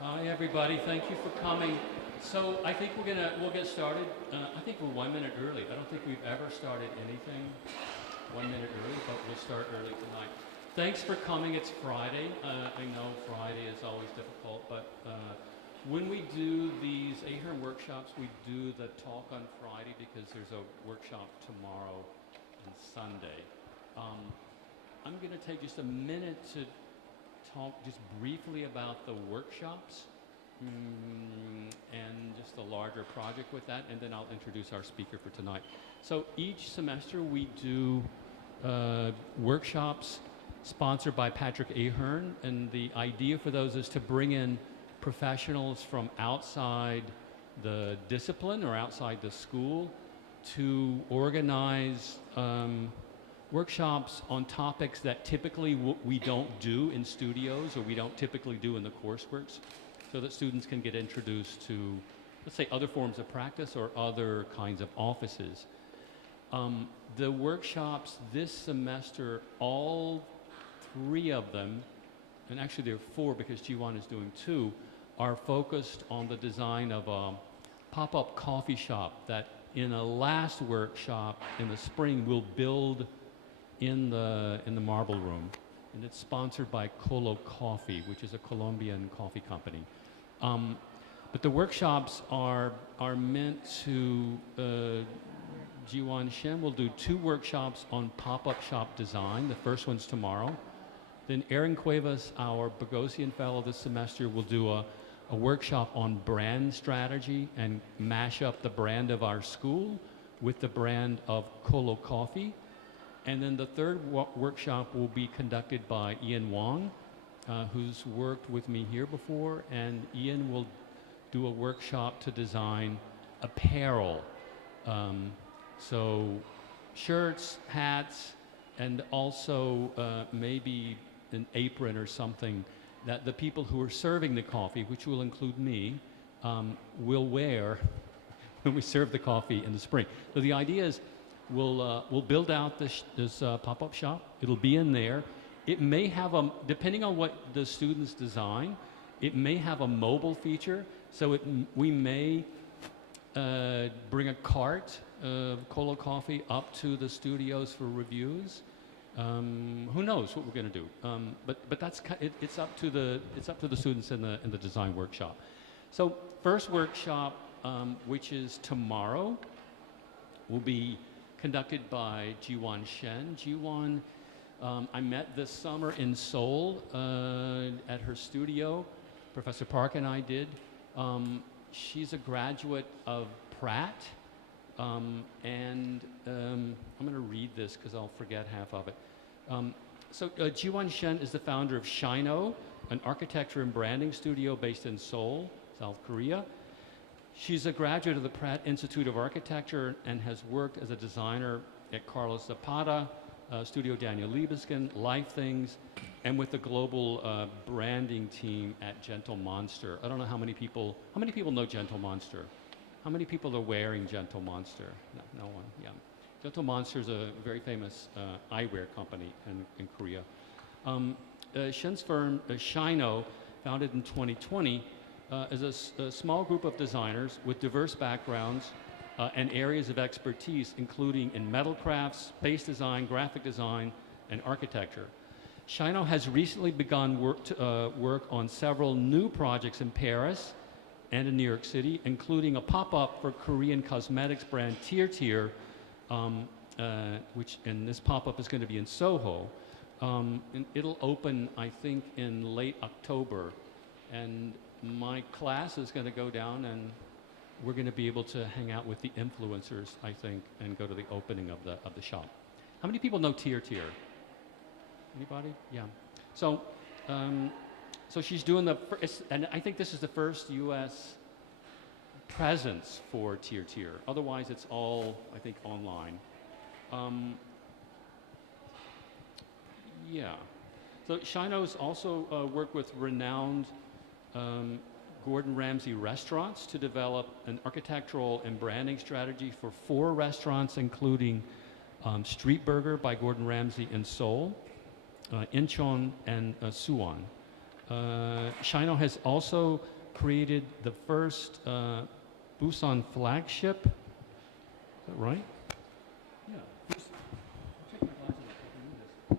Hi, everybody. Thank you for coming. So I think we'll get started. I think we're 1 minute early. I don't think we've ever started anything 1 minute early, but we'll start early tonight. Thanks for coming. It's Friday. I know Friday is always difficult, but when we do these Ahern workshops, we do the talk on Friday because there's a workshop tomorrow and Sunday. I'm going to take just a minute to talk just briefly about the workshops and just a larger project with that, and then I'll introduce our speaker for tonight. So each semester we do workshops sponsored by Patrick Ahern, and the idea for those is to bring in professionals from outside the discipline or outside the school to organize workshops on topics that typically we don't do in studios or we don't typically do in the courseworks, so that students can get introduced to, let's say, other forms of practice or other kinds of offices. The workshops this semester, all three of them, and actually there are four because Jiwon is doing two, are focused on the design of a pop-up coffee shop that in a last workshop in the spring we'll build in the Marble Room, and it's sponsored by Colo Coffee, which is a Colombian coffee company. But the workshops are meant to, Jiwon Shin will do two workshops on pop-up shop design. The first one's tomorrow. Then Erin Cuevas, our Bogosian fellow this semester, will do a workshop on brand strategy and mash up the brand of our school with the brand of Colo Coffee. And then the third workshop will be conducted by Ian Wong, who's worked with me here before, and Ian will do a workshop to design apparel. So shirts, hats, and also maybe an apron or something that the people who are serving the coffee, which will include me, will wear when we serve the coffee in the spring. So the idea is we'll build out this pop-up shop. It'll be in there. It may have a, depending on what the students design, it may have a mobile feature. So we may bring a cart of Colo Coffee up to the studios for reviews. Who knows what we're going to do? But that's it's up to the students in the design workshop. So first workshop, which is tomorrow, will be conducted by Jiwon Shin. Jiwon, I met this summer in Seoul at her studio. Professor Park and I did. She's a graduate of Pratt, and I'm going to read this because I'll forget half of it. So Jiwon Shin is the founder of SHINOH, an architecture and branding studio based in Seoul, South Korea. She's a graduate of the Pratt Institute of Architecture and has worked as a designer at Carlos Zapata, Studio Daniel Libeskind, Life Things, and with the global branding team at Gentle Monster. I don't know how many people know Gentle Monster? How many people are wearing Gentle Monster? No one, yeah. Gentle Monster is a very famous eyewear company in Korea. Shin's firm, SHINOH, founded in 2020, is a small group of designers with diverse backgrounds and areas of expertise, including in metal crafts, space design, graphic design, and architecture. SHINOH has recently begun work on several new projects in Paris and in New York City, including a pop-up for Korean cosmetics brand Tier, and this pop-up is going to be in Soho. And it'll open, I think, in late October. And my class is going to go down, and we're going to be able to hang out with the influencers, I think, and go to the opening of the shop. How many people know Tier? Anybody? Yeah. So, so she's doing the first, and I think this is the first U.S. presence for Tier. Otherwise, it's all, I think, online. Yeah. So SHINOH's also worked with renowned Gordon Ramsay restaurants to develop an architectural and branding strategy for 4 restaurants, including Street Burger by Gordon Ramsay in Seoul, Incheon, and Suwon. SHINOH has also created the first Busan flagship. Is that right? Yeah. Check my glasses out. I can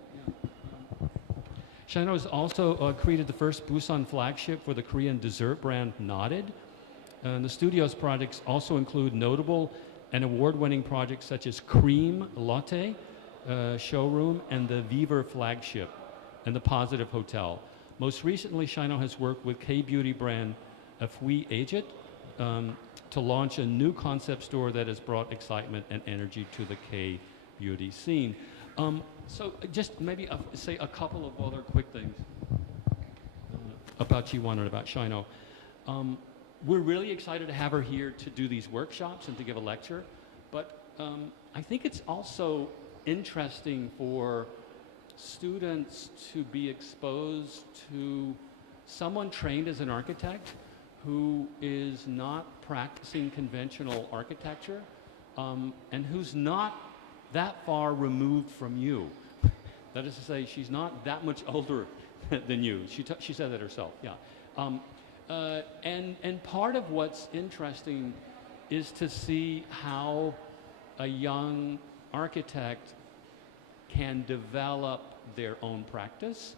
do this. Yeah. SHINOH has also created the first Busan flagship for the Korean dessert brand Knotted. And the studio's projects also include notable and award-winning projects such as Cream Latte Showroom and the Viver flagship and the Positive Hotel. Most recently, SHINOH has worked with K-beauty brand Afui Ajit to launch a new concept store that has brought excitement and energy to the K-beauty scene. So just maybe say a couple of other quick things about Jiwon and about SHINOH. We're really excited to have her here to do these workshops and to give a lecture, but I think it's also interesting for students to be exposed to someone trained as an architect who is not practicing conventional architecture and who's not that far removed from you. That is to say, she's not that much older than you. She said that herself, yeah. And part of what's interesting is to see how a young architect can develop their own practice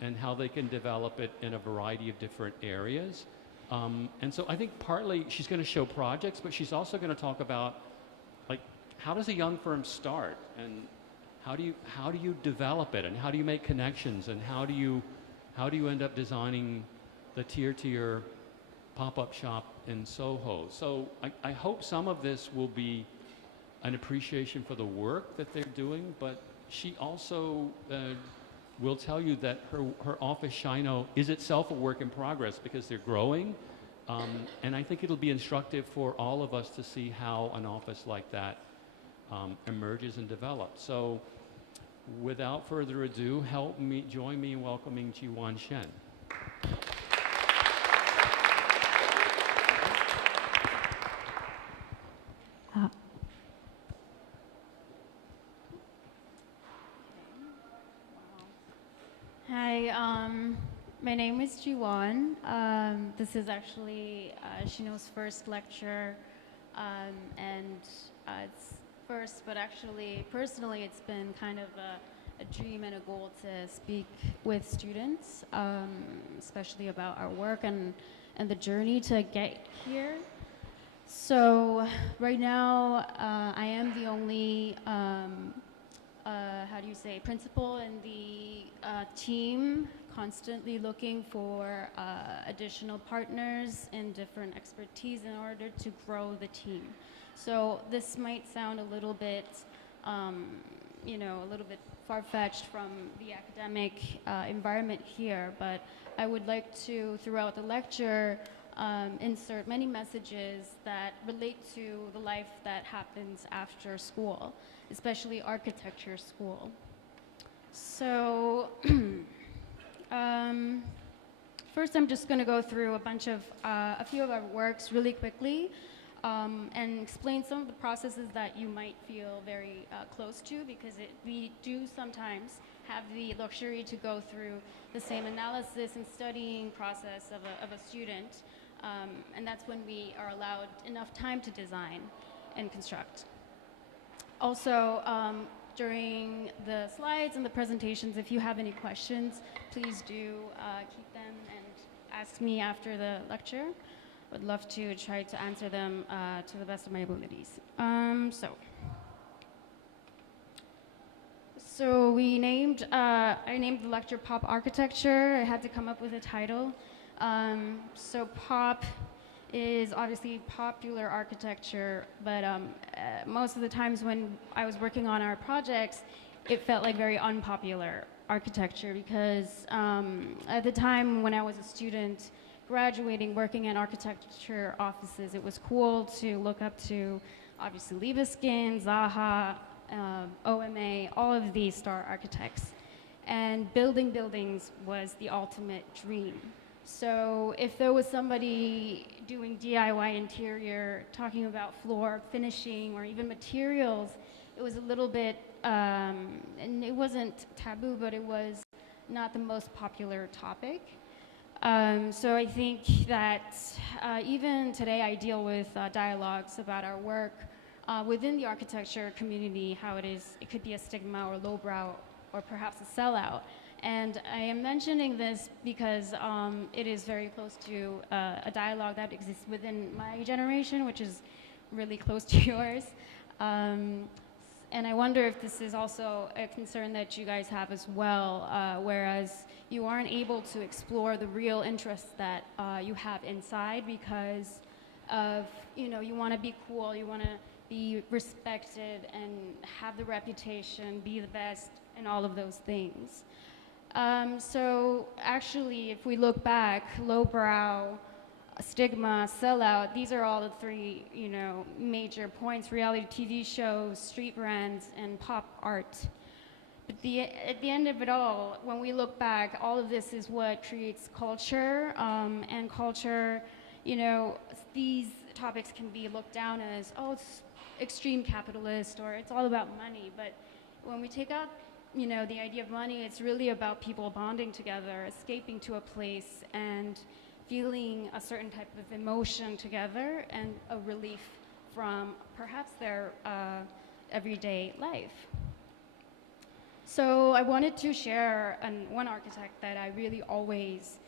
and how they can develop it in a variety of different areas. And so I think partly she's going to show projects, but she's also going to talk about, like, how does a young firm start, and how do you develop it, and how do you make connections, and how do you end up designing the tier pop-up shop in Soho. So I hope some of this will be an appreciation for the work that they're doing, but she also will tell you that her office, SHINOH, is itself a work in progress because they're growing. And I think it'll be instructive for all of us to see how an office like that emerges and develops. So without further ado, join me in welcoming Jiwon Shin. Hi, my name is Jiwon. This is actually SHINOH's first lecture, and it's first, but actually, personally, it's been kind of a dream and a goal to speak with students, especially about our work and the journey to get here. So right now, I am the only principal in the team, constantly looking for additional partners and different expertise in order to grow the team. So this might sound a little bit, a little bit far-fetched from the academic environment here, but I would like to, throughout the lecture, insert many messages that relate to the life that happens after school, especially architecture school. So first I'm just going to go through a few of our works really quickly and explain some of the processes that you might feel very close to, because we do sometimes have the luxury to go through the same analysis and studying process of a student, and that's when we are allowed enough time to design and construct. Also, during the slides and the presentations, if you have any questions, please do keep them and ask me after the lecture. Would love to try to answer them to the best of my abilities. So I named the lecture Pop Architecture. I had to come up with a title. So pop is obviously popular architecture, but most of the times when I was working on our projects, it felt like very unpopular architecture, because at the time when I was a student graduating, working in architecture offices, it was cool to look up to, obviously, Libeskind, Zaha, OMA, all of these star architects. And building buildings was the ultimate dream. So if there was somebody doing DIY interior, talking about floor finishing or even materials, it was a little bit, and it wasn't taboo, but it was not the most popular topic. So I think that even today I deal with dialogues about our work within the architecture community, how it could be a stigma or lowbrow or perhaps a sellout. And I am mentioning this because it is very close to a dialogue that exists within my generation, which is really close to yours. And I wonder if this is also a concern that you guys have as well, whereas you aren't able to explore the real interests that you have inside because of, you want to be cool, you want to be respected and have the reputation, be the best, and all of those things. So actually, if we look back, lowbrow, stigma, sellout, these are all the three, major points: reality TV shows, street brands, and pop art. But at the end of it all, when we look back, all of this is what creates culture, and culture, these topics can be looked down as, oh, it's extreme capitalist, or it's all about money. But when we take out, the idea of money, it's really about people bonding together, escaping to a place, and feeling a certain type of emotion together and a relief from perhaps their everyday life. So I wanted to share one architect that I really always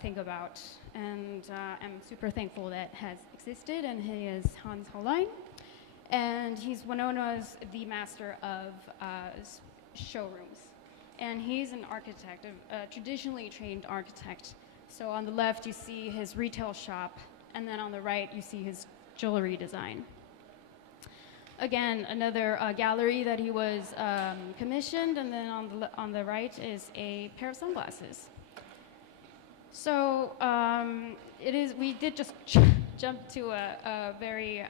think about, and I'm super thankful that has existed, and he is Hans Hollein. And he's known as the master of showrooms. And he's an architect, a traditionally trained architect. So on the left, you see his retail shop, and then on the right, you see his jewelry design. Again, another gallery that he was commissioned, and then on the right is a pair of sunglasses. So we did just jump to a very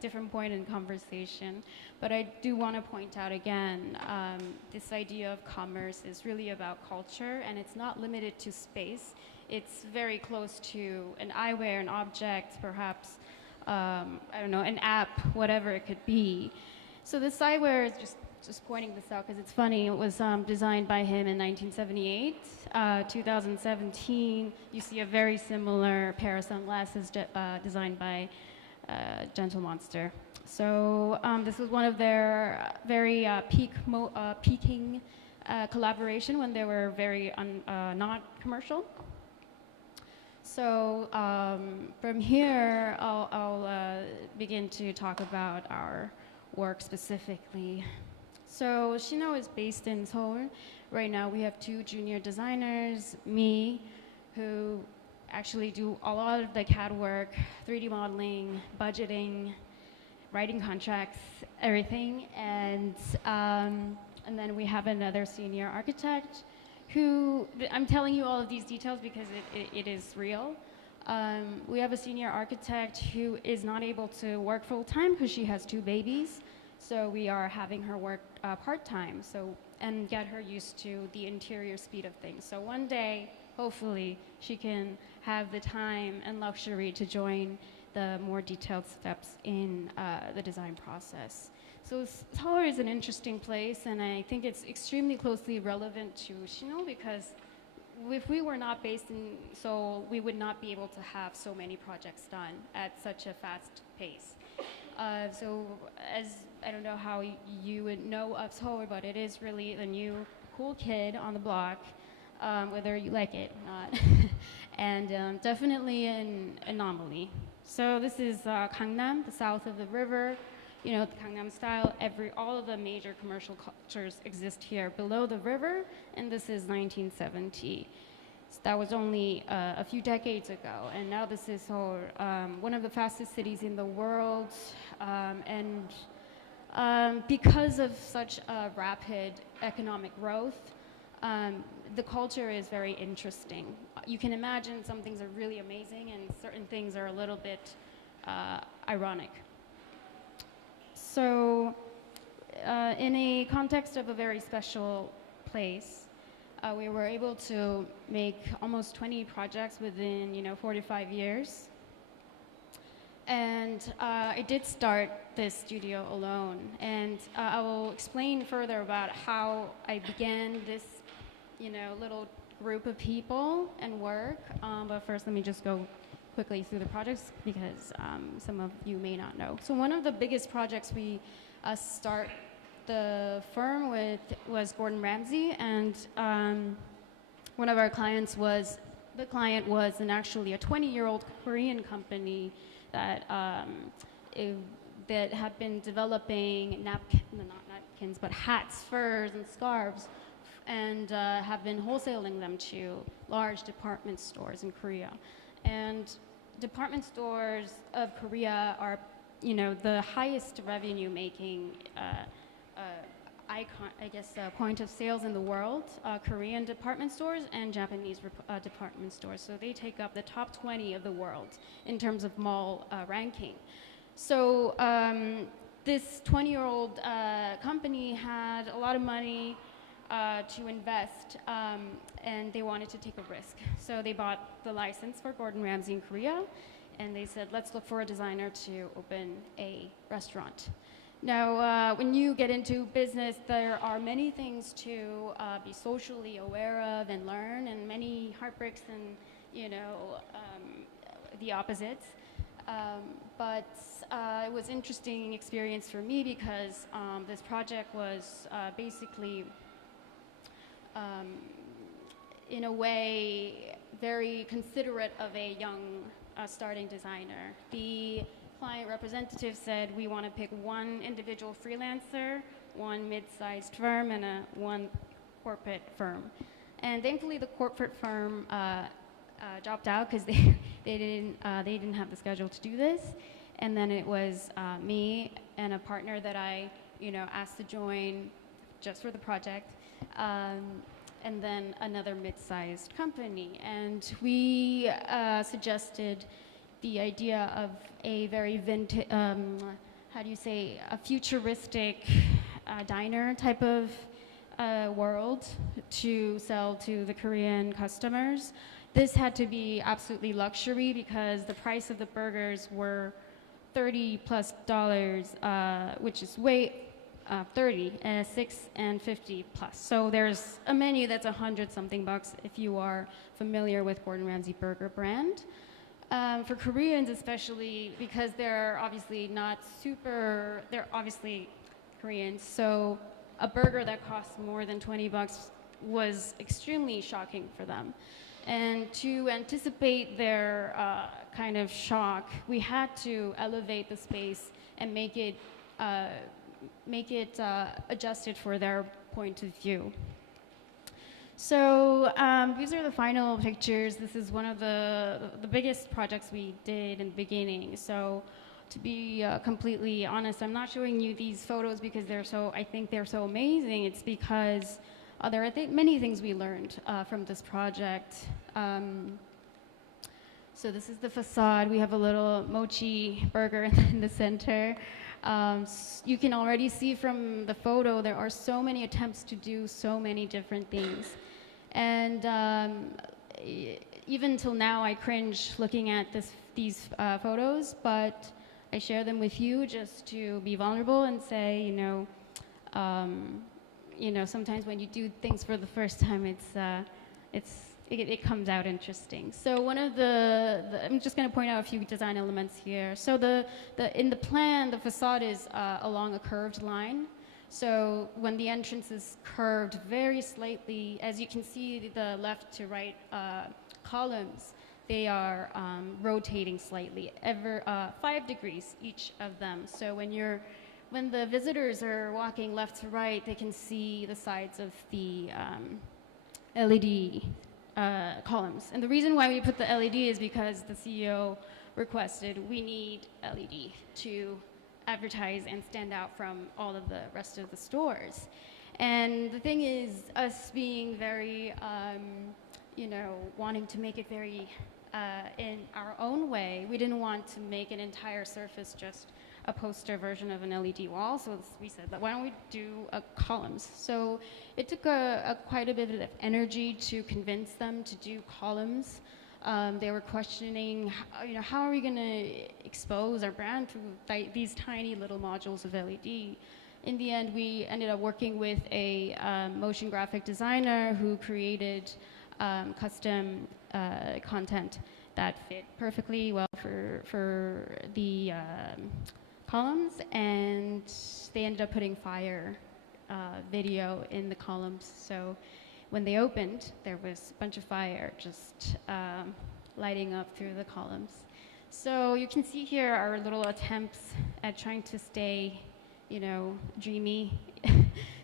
different point in conversation, but I do want to point out again, this idea of commerce is really about culture, and it's not limited to space. It's very close to an eyewear, an object, perhaps, I don't know, an app, whatever it could be. So this eyewear is just pointing this out because it's funny. It was designed by him in 1978. 2017, you see a very similar pair of sunglasses designed by Gentle Monster. So this was one of their very peaking collaboration when they were very not commercial. So from here, I'll begin to talk about our work specifically. So SHINOH is based in Seoul. Right now we have 2 junior designers, me, who actually do a lot of the CAD work, 3D modeling, budgeting, writing contracts, everything. And then we have another senior architect who, I'm telling you all of these details because it is real. We have a senior architect who is not able to work full-time because she has 2 babies. So we are having her work part-time, and get her used to the interior speed of things. So one day, hopefully, she can have the time and luxury to join the more detailed steps in the design process. So Seoul is an interesting place, and I think it's extremely closely relevant to SHINOH because if we were not based in Seoul, we would not be able to have so many projects done at such a fast pace. So I don't know how you would know of Seoul, but it is really the new cool kid on the block, whether you like it or not, and definitely an anomaly. So this is Gangnam, the south of the river. The Gangnam style, all of the major commercial cultures exist here below the river, and this is 1970. So that was only a few decades ago, and now this is Seoul, one of the fastest cities in the world, and because of such a rapid economic growth, the culture is very interesting. You can imagine some things are really amazing, and certain things are a little bit ironic. So in a context of a very special place, we were able to make almost 20 projects within 4 to 5 years. And I did start this studio alone, and I will explain further about how I began this little group of people and work. But first, let me just go quickly through the projects because some of you may not know. So one of the biggest projects we start the firm with was Gordon Ramsay, and one of our clients was, the client was actually a 20-year-old Korean company that that had been developing not napkins, but hats, furs, and scarves, and have been wholesaling them to large department stores in Korea. And department stores of Korea are, the highest revenue making icon, point of sales in the world, Korean department stores and Japanese department stores. So they take up the top 20 of the world in terms of mall ranking. So this 20-year-old company had a lot of money to invest, and they wanted to take a risk. So they bought the license for Gordon Ramsay in Korea, and they said, let's look for a designer to open a restaurant. Now, when you get into business, there are many things to be socially aware of and learn, and many heartbreaks and, the opposites. But it was an interesting experience for me because this project was basically, in a way, very considerate of a young starting designer. The client representative said, we want to pick one individual freelancer, one mid-sized firm, and one corporate firm. And thankfully, the corporate firm dropped out because they didn't have the schedule to do this. And then it was me and a partner that I asked to join just for the project, and then another mid-sized company. And we suggested the idea of a very vintage, a futuristic diner type of world to sell to the Korean customers. This had to be absolutely luxury because the price of the burgers were $30+, which is way 30, 6 and 50 plus. So there's a menu that's $100-something bucks if you are familiar with Gordon Ramsay burger brand. For Koreans especially, because they're obviously they're obviously Koreans, so a burger that costs more than 20 bucks was extremely shocking for them. And to anticipate their kind of shock, we had to elevate the space and make it adjusted for their point of view. So these are the final pictures. This is one of the biggest projects we did in the beginning. So to be completely honest, I'm not showing you these photos because I think they're so amazing. It's because there are many things we learned from this project. So this is the facade. We have a little mochi burger in the center. You can already see from the photo there are so many attempts to do so many different things. And even till now, I cringe looking at these photos, but I share them with you just to be vulnerable and say, sometimes when you do things for the first time, it comes out interesting. So one of I'm just going to point out a few design elements here. So in the plan, the facade is along a curved line. So when the entrance is curved very slightly, as you can see, the left to right columns, they are rotating slightly, 5 degrees each of them. So when the visitors are walking left to right, they can see the sides of the LED columns. And the reason why we put the LED is because the CEO requested we need LED to advertise and stand out from all of the rest of the stores. And the thing is, us being very, wanting to make it very in our own way, we didn't want to make an entire surface just a poster version of an LED wall, so we said, why don't we do columns? So it took quite a bit of energy to convince them to do columns. They were questioning, how are we going to expose our brand through these tiny little modules of LED? In the end, we ended up working with a motion graphic designer who created custom content that fit perfectly well for the columns, and they ended up putting fire video in the columns. So when they opened, there was a bunch of fire just lighting up through the columns. So you can see here our little attempts at trying to stay, you know, dreamy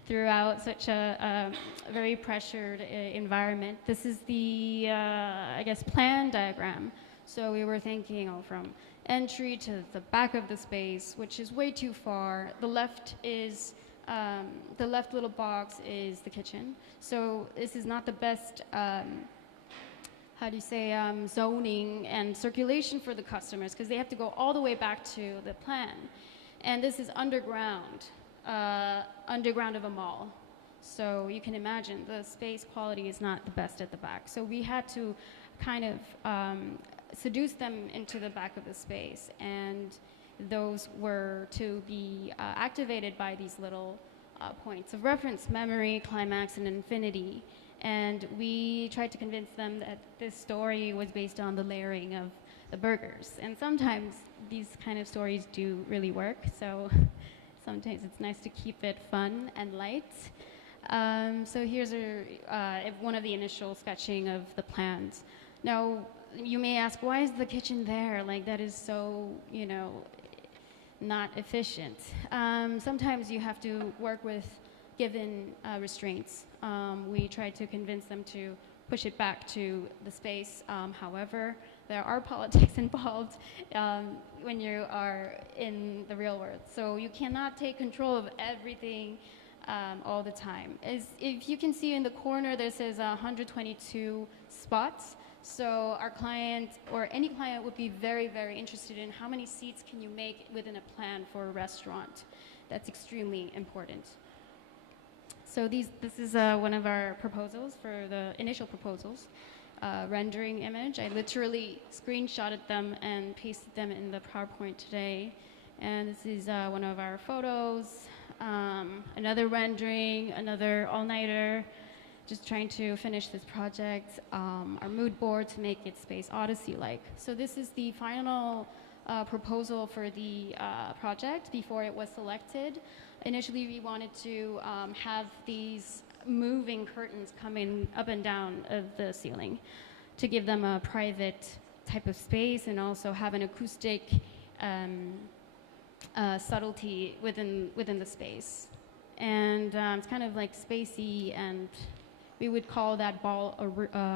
throughout such a very pressured environment. This is the, I guess, plan diagram. So we were thinking, oh, from entry to the back of the space, which is way too far. The left is, the left little box is the kitchen. So this is not the best, how do you say, zoning and circulation for the customers, because they have to go all the way back to the plan. And this is underground, underground of a mall. So you can imagine the space quality is not the best at the back. So we had to kind of seduce them into the back of the space. And those were to be activated by these little points of reference: memory, climax, and infinity. And we tried to convince them that this story was based on the layering of the burgers. And sometimes these kind of stories do really work. So sometimes it's nice to keep it fun and light. So here's one of the initial sketching of the plans. Now, you may ask, why is the kitchen there? Like, that is so, you know, not efficient. Sometimes you have to work with given restraints. We tried to convince them to push it back to the space. However, there are politics involved when you are in the real world. So you cannot take control of everything all the time. If you can see in the corner, there says 122 spots. So our client, or any client, would be very, very interested in how many seats can you make within a plan for a restaurant. That's extremely important. So this is one of our proposals for the initial proposals, rendering image. I literally screenshotted them and pasted them in the PowerPoint today. And this is one of our photos, another rendering, another all-nighter, just trying to finish this project, our mood board to make it Space Odyssey-like. So this is the final proposal for the project before it was selected. Initially, we wanted to have these moving curtains coming up and down of the ceiling to give them a private type of space, and also have an acoustic subtlety within the space. And it's kind of like spacey, and we would call that ball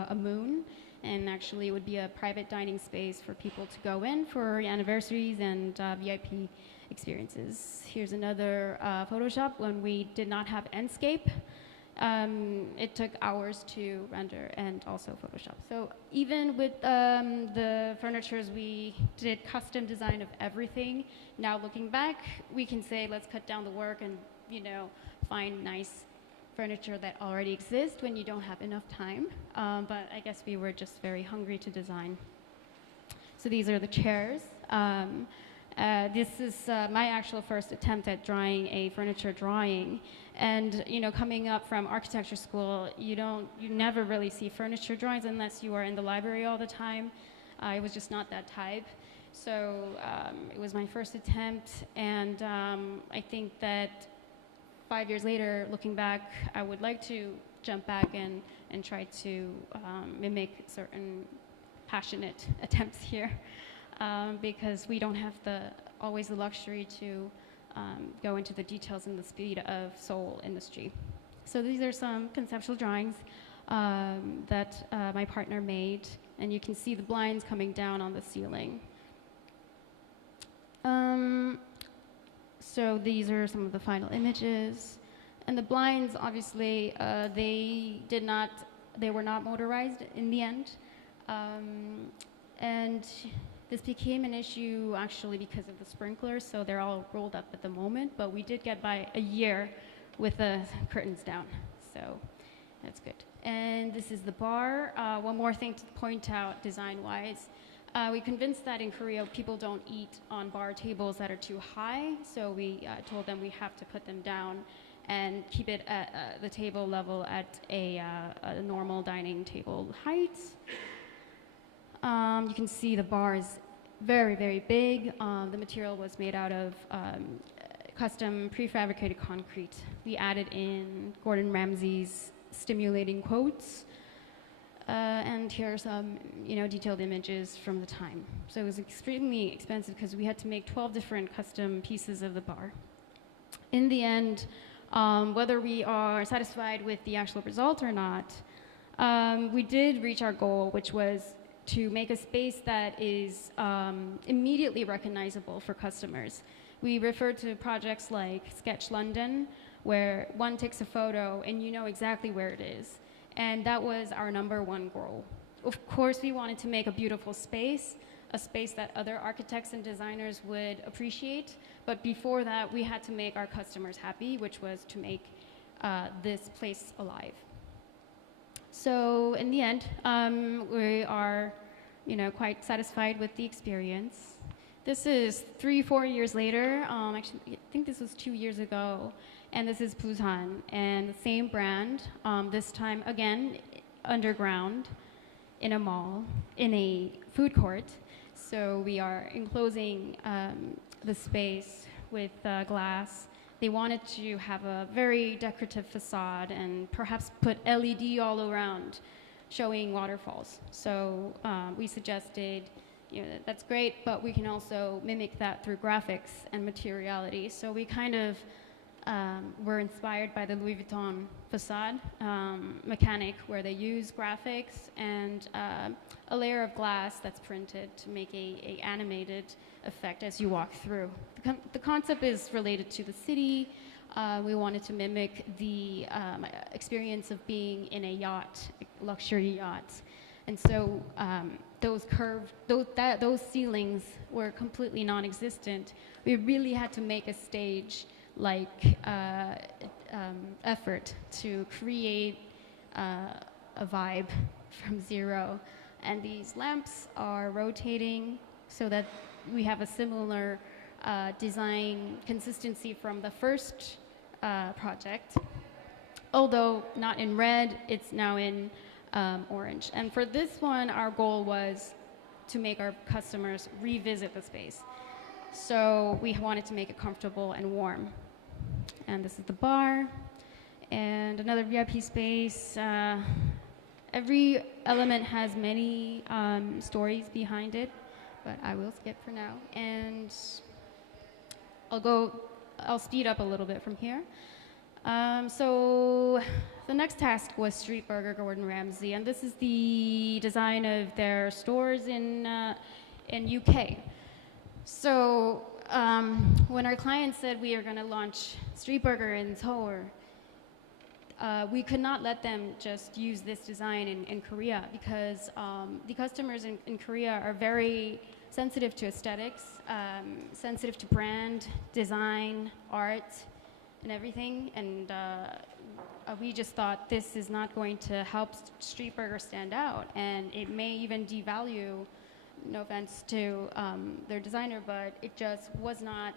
a moon. And actually, it would be a private dining space for people to go in for anniversaries and VIP experiences. Here's another Photoshop when we did not have Enscape. It took hours to render and also Photoshop. So even with the furnitures, we did custom design of everything. Now looking back, we can say, let's cut down the work and, you know, find nice furniture that already exists when you don't have enough time. But I guess we were just very hungry to design. So these are the chairs. This is my actual first attempt at drawing a furniture drawing. And, you know, coming up from architecture school, you never really see furniture drawings unless you are in the library all the time. I was just not that type. So it was my first attempt, and I think that 5 years later, looking back, I would like to jump back and try to mimic certain passionate attempts here, because we don't have always the luxury to go into the details and the speed of Seoul industry. So these are some conceptual drawings that my partner made, and you can see the blinds coming down on the ceiling. So these are some of the final images. And the blinds, obviously, they were not motorized in the end. And this became an issue actually because of the sprinklers, so they're all rolled up at the moment, but we did get by a year with the curtains down, so that's good. And this is the bar. One more thing to point out design-wise. We convinced that in Korea people don't eat on bar tables that are too high, so we told them we have to put them down and keep it at the table level at a normal dining table height. You can see the bar is very, very big. The material was made out of custom prefabricated concrete. We added in Gordon Ramsay's stimulating quotes. And here are some, detailed images from the time. So it was extremely expensive because we had to make 12 different custom pieces of the bar. In the end, whether we are satisfied with the actual result or not, we did reach our goal, which was to make a space that is immediately recognizable for customers. We refer to projects like Sketch London, where one takes a photo and you know exactly where it is. And that was our #1 goal. Of course, we wanted to make a beautiful space, a space that other architects and designers would appreciate. But before that, we had to make our customers happy, which was to make this place alive. So in the end, we are, quite satisfied with the experience. This is 3-4 years later. Actually, I think this was 2 years ago. And this is Busan, and the same brand, this time again, underground, in a mall, in a food court. So we are enclosing the space with glass. They wanted to have a very decorative facade and perhaps put LED all around, showing waterfalls. So we suggested, that's great, but we can also mimic that through graphics and materiality. So we kind of were inspired by the Louis Vuitton facade mechanic, where they use graphics and a layer of glass that's printed to make a animated effect as you walk through. The concept is related to the city. We wanted to mimic the experience of being in a yacht, luxury yacht. And so those ceilings were completely non-existent. We really had to make a stage effort to create a vibe from zero. And these lamps are rotating so that we have a similar design consistency from the first project. Although not in red, it's now in orange. And for this one, our goal was to make our customers revisit the space. So we wanted to make it comfortable and warm. And this is the bar, and another VIP space. Every element has many stories behind it, but I will skip for now. And I'll speed up a little bit from here. So the next task was Street Burger Gordon Ramsay, and this is the design of their stores in UK. So when our client said we are going to launch Street Burger in Seoul, we could not let them just use this design in Korea, because the customers in Korea are very sensitive to aesthetics, sensitive to brand, design, art, and everything. And we just thought this is not going to help Street Burger stand out, and it may even devalue, no offense to their designer, but it just was not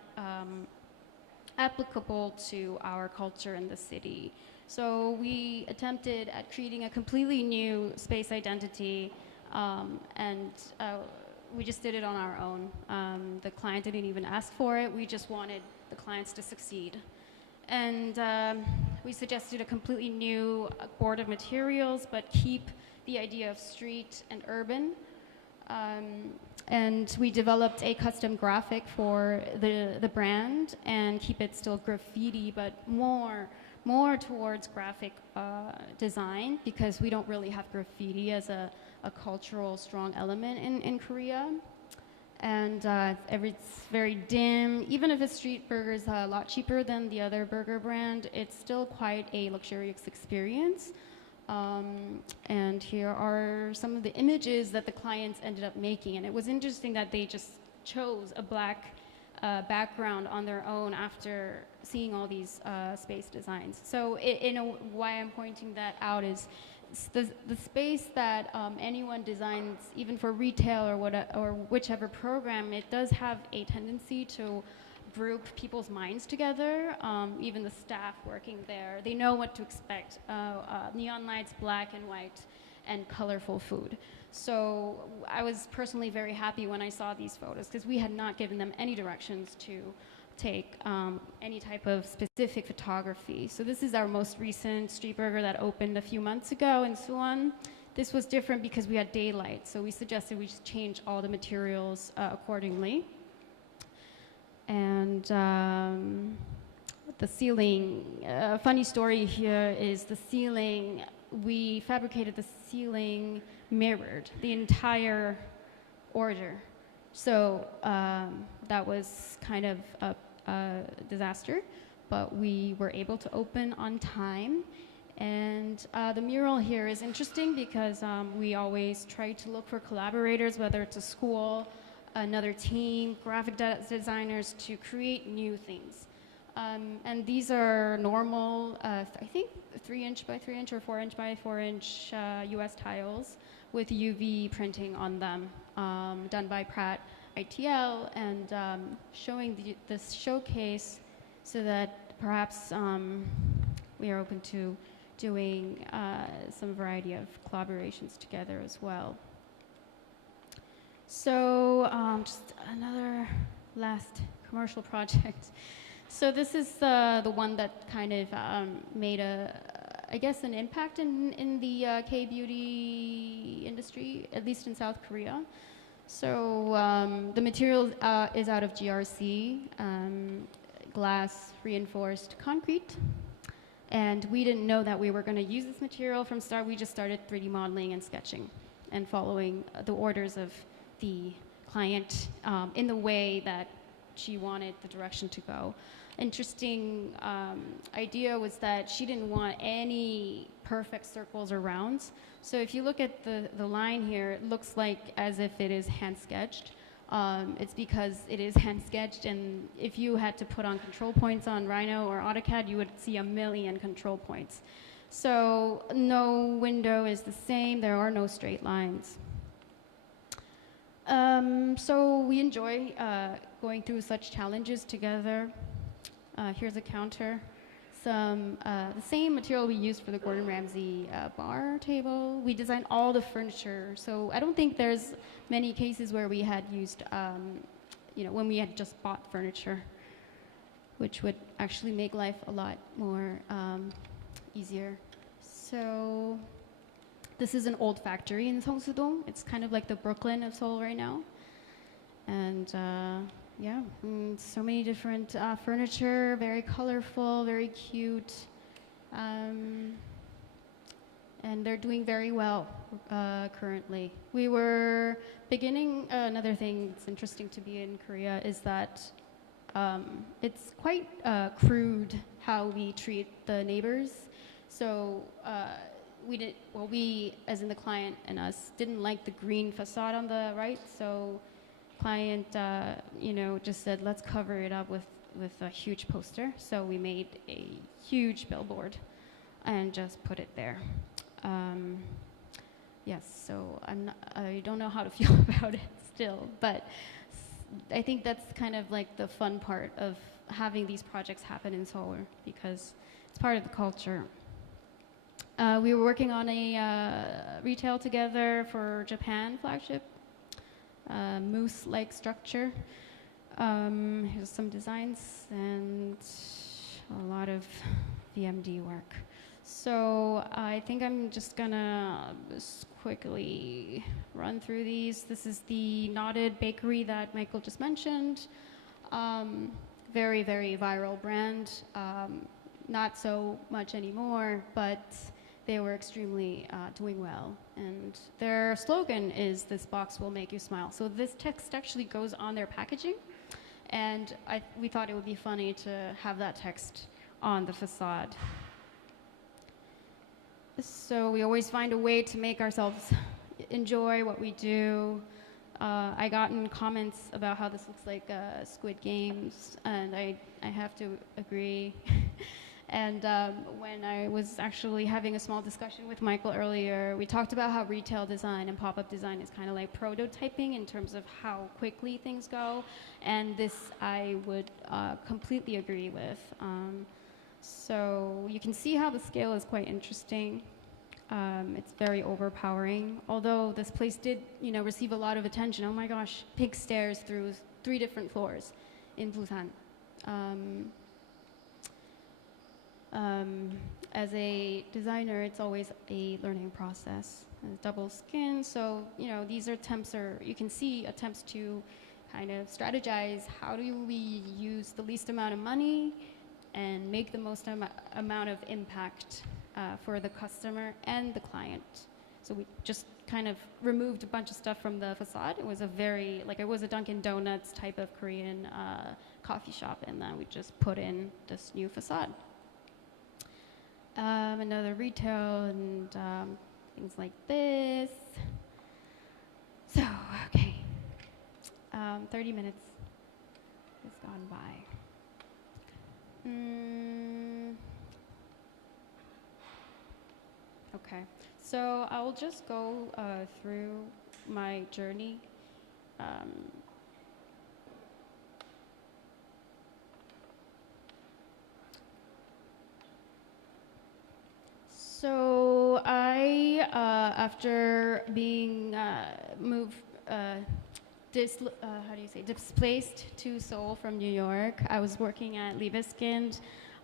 applicable to our culture in the city. So we attempted at creating a completely new space identity, and we just did it on our own. The client didn't even ask for it. We just wanted the clients to succeed. And we suggested a completely new board of materials, but keep the idea of street and urban. And we developed a custom graphic for the brand and keep it still graffiti, but more towards graphic design, because we don't really have graffiti as a cultural strong element in Korea. And it's very dim. Even if a street burger is a lot cheaper than the other burger brand, it's still quite a luxurious experience. And here are some of the images that the clients ended up making. And it was interesting that they just chose a black background on their own after seeing all these space designs. So why I'm pointing that out is the space that anyone designs, even for retail or whichever program, it does have a tendency to group people's minds together, even the staff working there. They know what to expect. Neon lights, black and white, and colorful food. So I was personally very happy when I saw these photos because we had not given them any directions to take any type of specific photography. So this is our most recent street burger that opened a few months ago in Suwon. This was different because we had daylight, so we suggested we just change all the materials accordingly. And the ceiling, funny story here is the ceiling, we fabricated the ceiling mirrored the entire order. So that was kind of a disaster, but we were able to open on time. And the mural here is interesting because we always try to look for collaborators, whether it's a school, another team, graphic designers, to create new things. And these are normal, I think 3" by 3" or 4" by 4" US tiles with UV printing on them, done by Pratt ITL, and showing this showcase so that perhaps we are open to doing some variety of collaborations together as well. So just another last commercial project. So this is the one that kind of made I guess an impact in the K-beauty industry, at least in South Korea. So the material is out of GRC, glass reinforced concrete. And we didn't know that we were going to use this material from start. We just started 3D modeling and sketching and following the orders of the client in the way that she wanted the direction to go. Interesting idea was that she didn't want any perfect circles or rounds. So if you look at the line here, it looks like as if it is hand sketched. It's because it is hand sketched, and if you had to put on control points on Rhino or AutoCAD, you would see 1,000,000 control points. So no window is the same, there are no straight lines. So we enjoy going through such challenges together. Here's a counter. The same material we used for the Gordon Ramsay bar table. We designed all the furniture. So I don't think there's many cases where we had used, when we had just bought furniture, which would actually make life a lot more easier. So this is an old factory in Seongsu-dong. It's kind of like the Brooklyn of Seoul right now. And yeah, so many different furniture, very colorful, very cute. And they're doing very well currently. We were beginning, another thing that's interesting to be in Korea is that it's quite crude how we treat the neighbors. So we, as in the client and us, didn't like the green facade on the right, so client, just said, let's cover it up with a huge poster. So we made a huge billboard and just put it there. Yes, so I don't know how to feel about it still, but I think that's kind of like the fun part of having these projects happen in Seoul, because it's part of the culture. We were working on a retail together for Japan flagship. Moose-like structure. Here's some designs and a lot of VMD work. So I think I'm just gonna quickly run through these. This is the Knotted Bakery that Michael just mentioned. Very, very viral brand. Not so much anymore, but they were extremely doing well. And their slogan is, "This box will make you smile." So this text actually goes on their packaging. And we thought it would be funny to have that text on the facade. So we always find a way to make ourselves enjoy what we do. I gotten comments about how this looks like Squid Games, and I have to agree. And when I was actually having a small discussion with Michael earlier, we talked about how retail design and pop-up design is kind of like prototyping in terms of how quickly things go. And this I would completely agree with. So you can see how the scale is quite interesting. It's very overpowering. Although this place did, receive a lot of attention. Oh my gosh, big stairs through 3 different floors in Busan. As a designer, it's always a learning process. Double skin, so these are attempts, or you can see attempts to kind of strategize how do we use the least amount of money and make the most amount of impact for the customer and the client. So we just kind of removed a bunch of stuff from the facade. It was it was a Dunkin' Donuts type of Korean coffee shop, and then we just put in this new facade. Another retail and things like this. So, okay, 30 minutes has gone by. Okay, so I will just go through my journey. So I, after being displaced to Seoul from New York, I was working at Libeskind.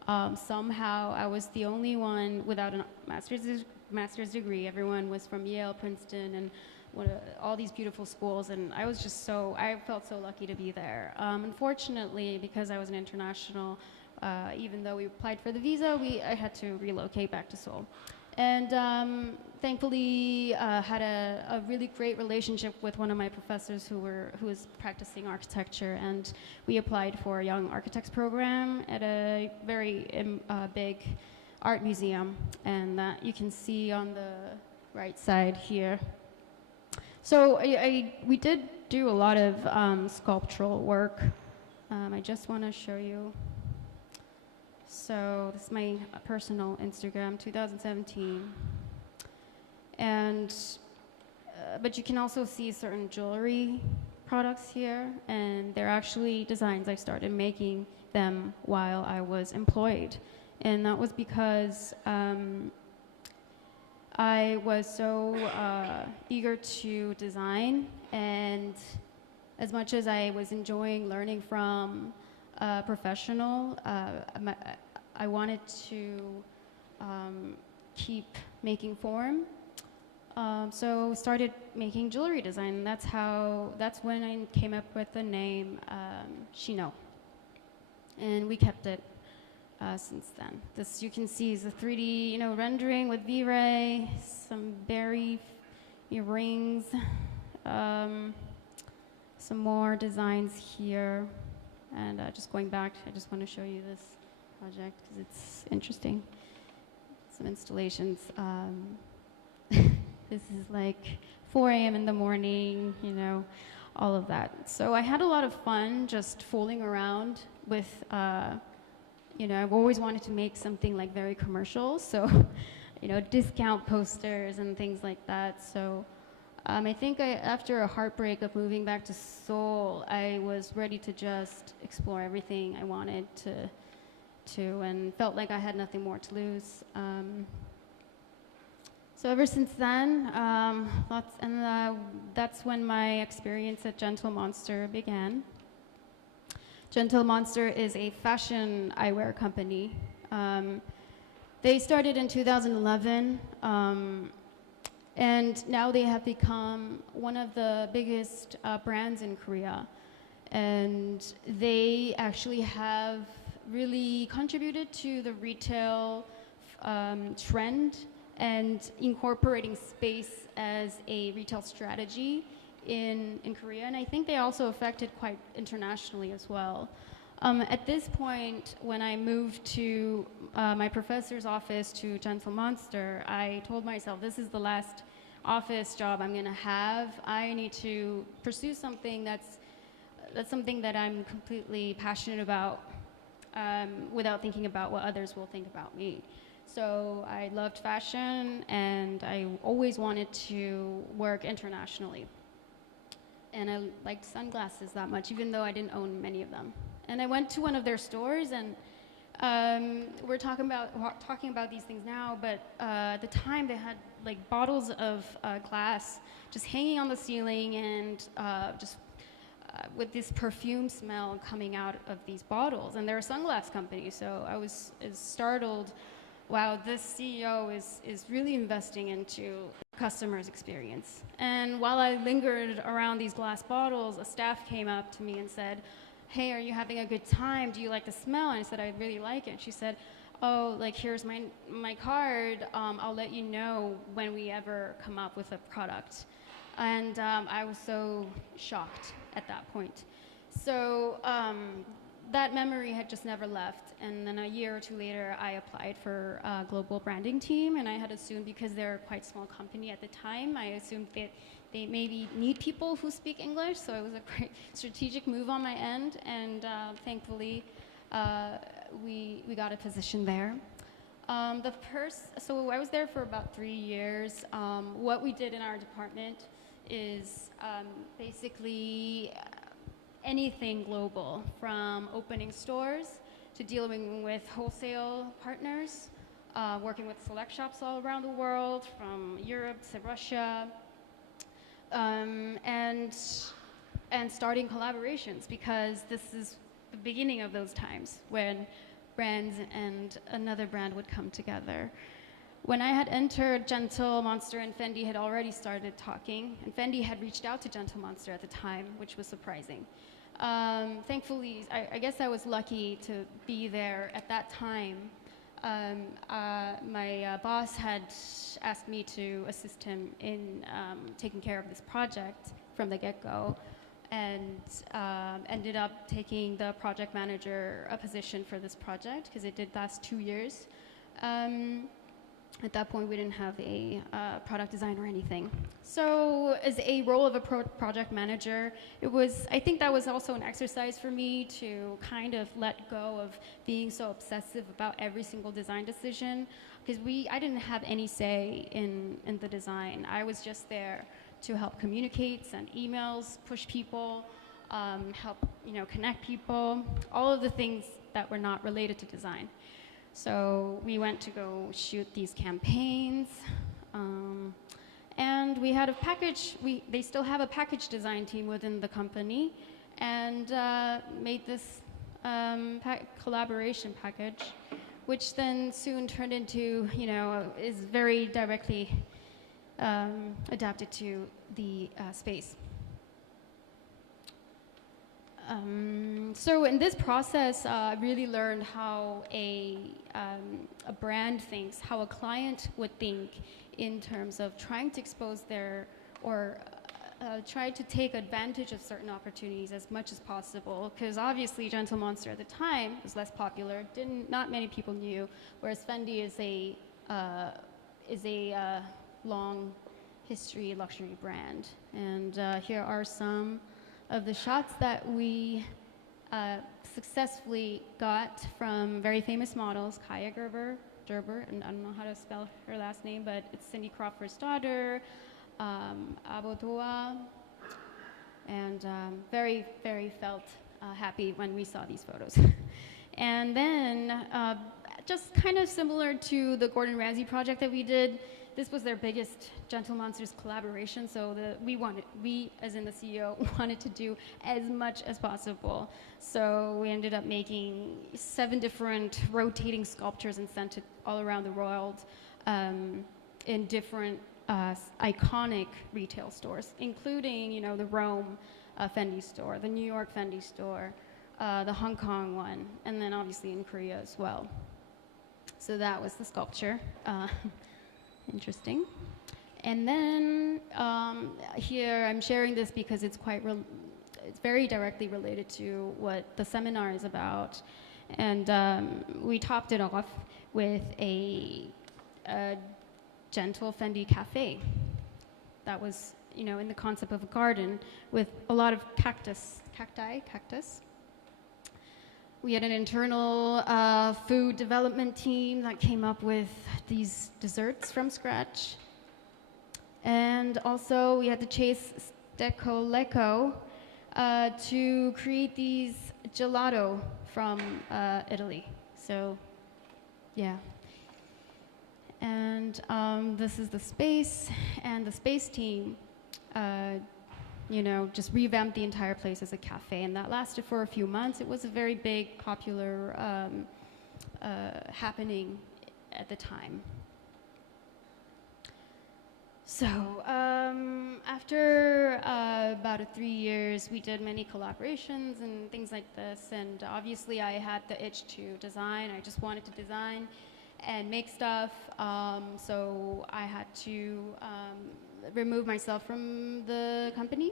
Somehow I was the only one without a master's degree. Everyone was from Yale, Princeton, and all these beautiful schools, and I was just I felt so lucky to be there. Unfortunately, because I was an international, even though we applied for the visa, I had to relocate back to Seoul. And thankfully, had a really great relationship with one of my professors who was practicing architecture, and we applied for a Young Architects program at a very big art museum, and that you can see on the right side here. So we did do a lot of sculptural work. I just want to show you. So this is my personal Instagram, 2017. And, but you can also see certain jewelry products here, and they're actually designs I started making them while I was employed. And that was because I was so eager to design, and as much as I was enjoying learning from a professional, I wanted to keep making form. So started making jewelry design. That's when I came up with the name SHINOH, and we kept it since then. This you can see is a 3D rendering with V-Ray, some berry rings, some more designs here, and just going back, I just want to show you this project because it's interesting. Some installations. This is like 4 a.m. in the morning, all of that. So I had a lot of fun just fooling around with, I've always wanted to make something like very commercial, so, discount posters and things like that. So I think after a heartbreak of moving back to Seoul, I was ready to just explore everything I wanted to and felt like I had nothing more to lose. So ever since then, that's when my experience at Gentle Monster began. Gentle Monster is a fashion eyewear company. They started in 2011, and now they have become one of the biggest brands in Korea. And they actually have really contributed to the retail trend and incorporating space as a retail strategy in Korea, and I think they also affected quite internationally as well. At this point, when I moved to my professor's office to Gentle Monster, I told myself, this is the last office job I'm gonna have. I need to pursue something that's something that I'm completely passionate about. without thinking about what others will think about me. So I loved fashion, and I always wanted to work internationally. And I liked sunglasses that much, even though I didn't own many of them. And I went to one of their stores, and we're talking about these things now, but at the time they had like bottles of glass just hanging on the ceiling, and just with this perfume smell coming out of these bottles. And they're a sunglass company, so I was startled. Wow, this CEO is really investing into customers' experience. And while I lingered around these glass bottles, a staff came up to me and said, "Hey, are you having a good time? Do you like the smell?" And I said, "I really like it." And she said, "Oh, like, here's my card. I'll let you know when we ever come up with a product." And I was so shocked at that point. So that memory had just never left. And then a year or two later, I applied for a global branding team, and I had assumed, because they're a quite small company at the time, I assumed that they maybe need people who speak English, so it was a great strategic move on my end, and thankfully we got a position there. So I was there for about 3 years. What we did in our department is basically anything global, from opening stores to dealing with wholesale partners, working with select shops all around the world, from Europe to Russia, and starting collaborations, because this is the beginning of those times when brands and another brand would come together. When I had entered, Gentle Monster and Fendi had already started talking, and Fendi had reached out to Gentle Monster at the time, which was surprising. Thankfully, I guess I was lucky to be there at that time. My boss had asked me to assist him in taking care of this project from the get-go, and ended up taking the project manager position for this project, because it did last 2 years. At that point, we didn't have a product design or anything. So as a role of a project manager, I think that was also an exercise for me to kind of let go of being so obsessive about every single design decision, because I didn't have any say in the design. I was just there to help communicate, send emails, push people, help connect people, all of the things that were not related to design. So we went to go shoot these campaigns, and we had a package. They still have a package design team within the company, and made this collaboration package, which then soon turned into, is very directly adapted to the space. So in this process, I really learned how a brand thinks, how a client would think in terms of trying to expose or try to take advantage of certain opportunities as much as possible. Because obviously Gentle Monster at the time was less popular, not many people knew, whereas Fendi is a long history luxury brand. And here are some of the shots that we successfully got from very famous models, Kaya Gerber, and I don't know how to spell her last name, but it's Cindy Crawford's daughter, Abodoa, and very, very felt happy when we saw these photos. And then, just kind of similar to the Gordon Ramsay project that we did, this was their biggest Gentle Monsters collaboration, so we, as in the CEO, wanted to do as much as possible. So we ended up making 7 different rotating sculptures and sent it all around the world in different iconic retail stores, including, the Rome Fendi store, the New York Fendi store, the Hong Kong one, and then obviously in Korea as well. So that was the sculpture. Interesting. And then here I'm sharing this because it's it's very directly related to what the seminar is about. And we topped it off with a gentle Fendi cafe that was, in the concept of a garden with a lot of cactus, We had an internal food development team that came up with these desserts from scratch. And also we had to chase Stecco Lecco to create these gelato from Italy. So, yeah. And this is the space, and the space team, you know, just revamped the entire place as a cafe, and that lasted for a few months. It was a very big, popular happening at the time. So after about 3 years, we did many collaborations and things like this, and obviously I had the itch to design. I just wanted to design and make stuff, so I had to remove myself from the company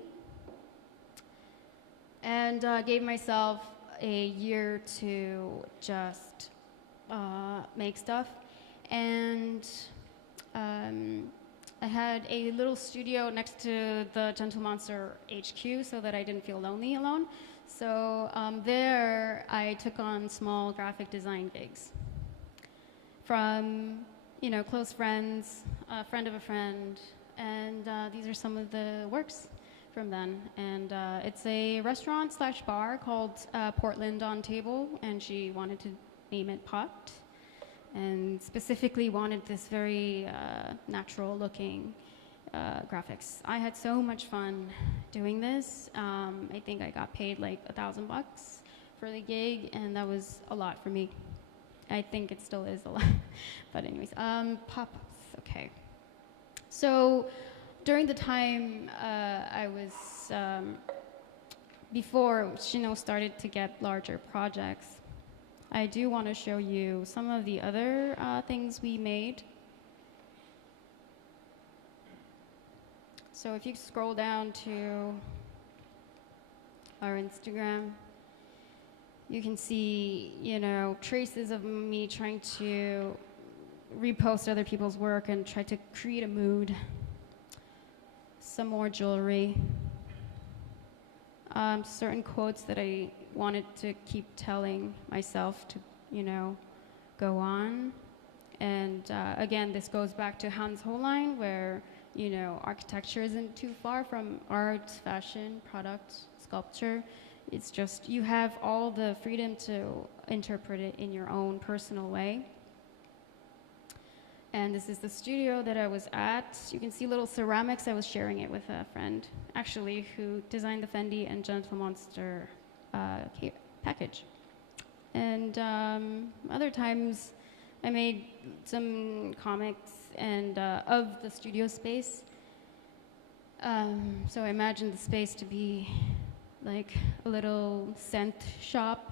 and gave myself a year to just make stuff. And I had a little studio next to the Gentle Monster HQ so that I didn't feel lonely alone. So there I took on small graphic design gigs from, you know, close friends, a friend of a friend, and these are some of the works from then. And it's a restaurant/bar called Portland on Table, and she wanted to name it Pot, and specifically wanted this very natural looking graphics. I had so much fun doing this. I think I got paid like $1,000 for the gig, and that was a lot for me. I think it still is a lot. But anyways, pop-ups, okay. So during the time I was, before SHINOH started to get larger projects, I do want to show you some of the other things we made. So if you scroll down to our Instagram, you can see, you know, traces of me trying to repost other people's work and try to create a mood. Some more jewelry. Certain quotes that I wanted to keep telling myself to, you know, go on. And again, this goes back to Hans Hollein, where, you know, architecture isn't too far from art, fashion, product, sculpture. It's just you have all the freedom to interpret it in your own personal way. And this is the studio that I was at. You can see little ceramics. I was sharing it with a friend, actually, who designed the Fendi and Gentle Monster package. And other times, I made some comics and of the studio space. So I imagined the space to be like a little scent shop.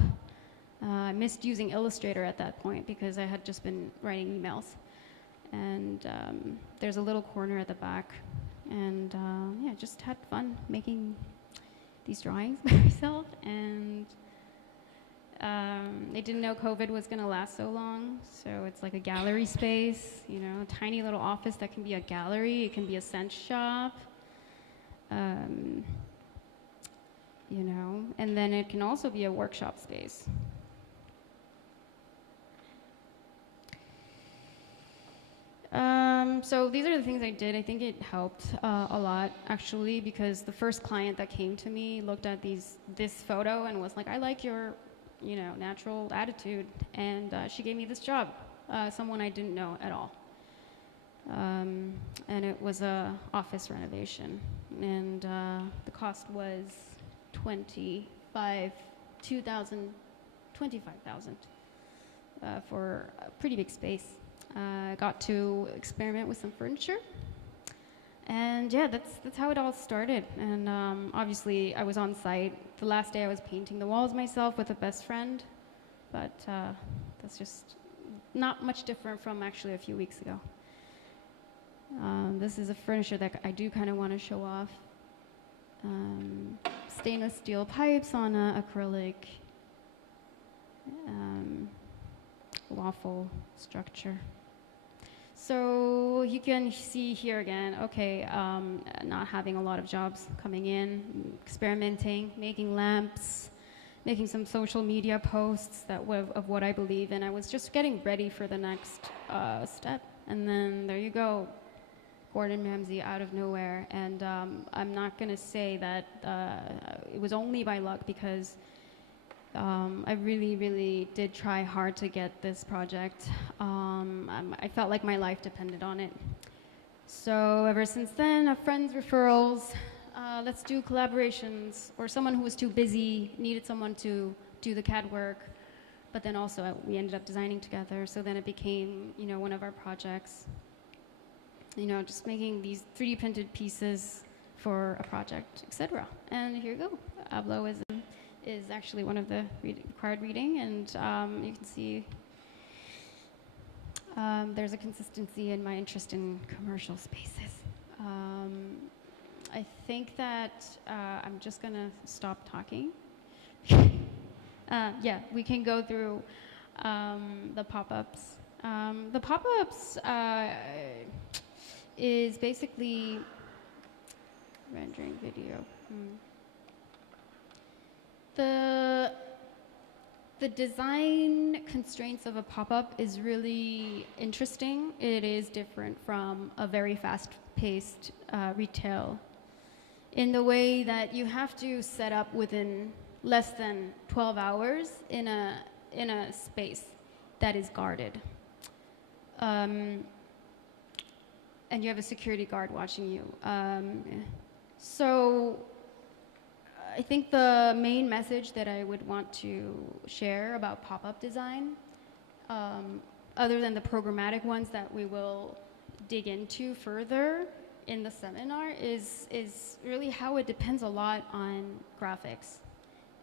I missed using Illustrator at that point because I had just been writing emails. And there's a little corner at the back. And yeah, just had fun making these drawings by myself. And I didn't know COVID was gonna last so long. So it's like a gallery space, you know, a tiny little office that can be a gallery. It can be a scent shop. You know, and then it can also be a workshop space. So these are the things I did. I think it helped a lot, actually, because the first client that came to me looked at this photo and was like, I like your, you know, natural attitude. And she gave me this job, someone I didn't know at all. And it was a office renovation. And the cost was $25,000 for a pretty big space. I got to experiment with some furniture, and yeah, that's how it all started. And obviously, I was on site. The last day, I was painting the walls myself with a best friend, but that's just not much different from actually a few weeks ago. This is a furniture that I do kind of want to show off. Stainless steel pipes on acrylic waffle structure. So you can see here again, okay, not having a lot of jobs coming in, experimenting, making lamps, making some social media posts of what I believe in. I was just getting ready for the next step. And then there you go, Gordon Ramsay out of nowhere. And I'm not going to say that it was only by luck, because I really, really did try hard to get this project. I felt like my life depended on it. So ever since then, friends, referrals, let's do collaborations, or someone who was too busy, needed someone to do the CAD work, but then also we ended up designing together. So then it became, you know, one of our projects. You know, just making these 3D printed pieces for a project, etc. And here you go. Hablo is actually one of the required reading, and you can see there's a consistency in my interest in commercial spaces. I think that I'm just gonna stop talking. Yeah, we can go through the pop-ups. The pop-ups is basically rendering video. The design constraints of a pop-up is really interesting. It is different from a very fast-paced retail in the way that you have to set up within less than 12 hours in a space that is guarded. And you have a security guard watching you. So I think the main message that I would want to share about pop-up design, other than the programmatic ones that we will dig into further in the seminar, is really how it depends a lot on graphics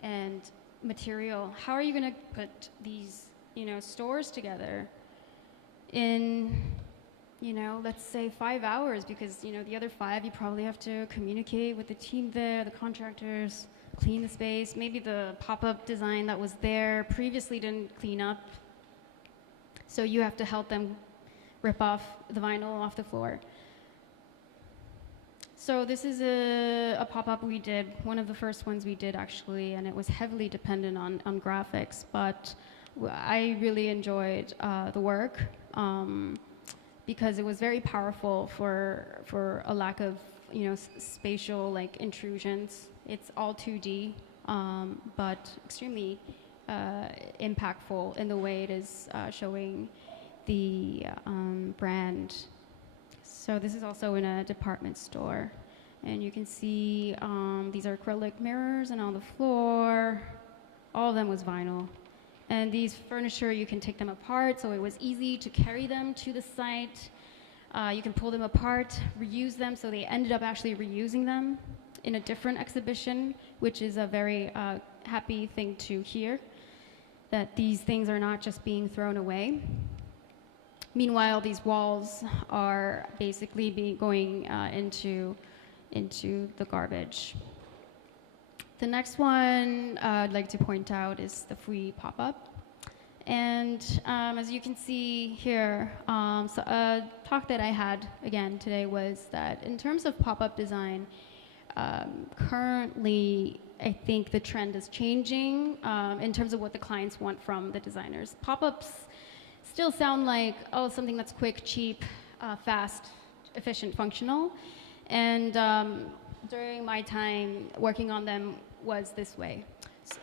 and material. How are you going to put these, you know, stores together in, you know, let's say 5 hours, because, you know, the other 5 you probably have to communicate with the team there, the contractors, clean the space. Maybe the pop-up design that was there previously didn't clean up, so you have to help them rip off the vinyl off the floor. So this is a pop-up we did, one of the first ones we did actually, and it was heavily dependent on graphics, but I really enjoyed the work. Because it was very powerful for a lack of, you know, spatial like intrusions. It's all 2D, but extremely impactful in the way it is showing the brand. So this is also in a department store, and you can see these are acrylic mirrors, and on the floor, all of them was vinyl. And these furniture, you can take them apart, so it was easy to carry them to the site. You can pull them apart, reuse them, so they ended up actually reusing them in a different exhibition, which is a very happy thing to hear, that these things are not just being thrown away. Meanwhile, these walls are basically going into the garbage. The next one I'd like to point out is the free pop-up. And as you can see here, so a talk that I had again today was that in terms of pop-up design, currently I think the trend is changing in terms of what the clients want from the designers. Pop-ups still sound like, oh, something that's quick, cheap, fast, efficient, functional. And during my time working on them was this way.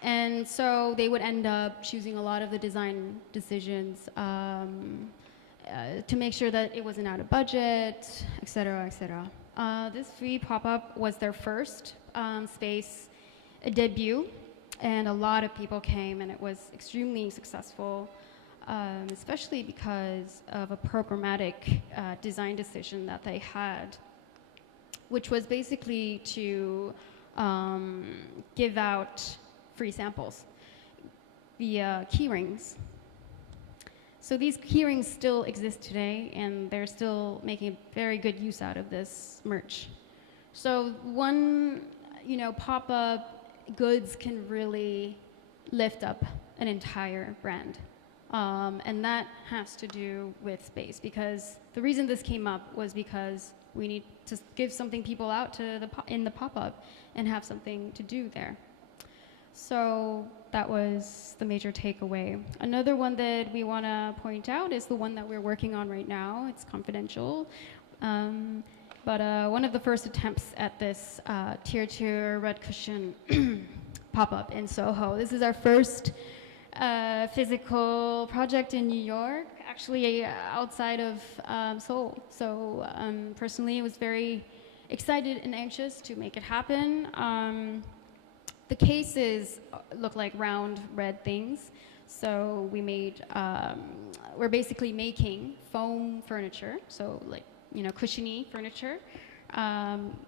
And so they would end up choosing a lot of the design decisions to make sure that it wasn't out of budget, et cetera, et cetera. This free pop-up was their first space debut, and a lot of people came, and it was extremely successful, especially because of a programmatic design decision that they had, which was basically to give out free samples via key rings. So these key rings still exist today, and they're still making very good use out of this merch. So one, you know, pop-up goods can really lift up an entire brand. And that has to do with space, because the reason this came up was because we need to give something people out to in the pop-up and have something to do there. So that was the major takeaway. Another one that we want to point out is the one that we're working on right now. It's confidential. But one of the first attempts at this tier 2 red cushion pop-up in Soho. This is our first physical project in New York, actually outside of Seoul. So personally, I was very excited and anxious to make it happen. The cases look like round red things. So we made, we're basically making foam furniture. So like, you know, cushiony furniture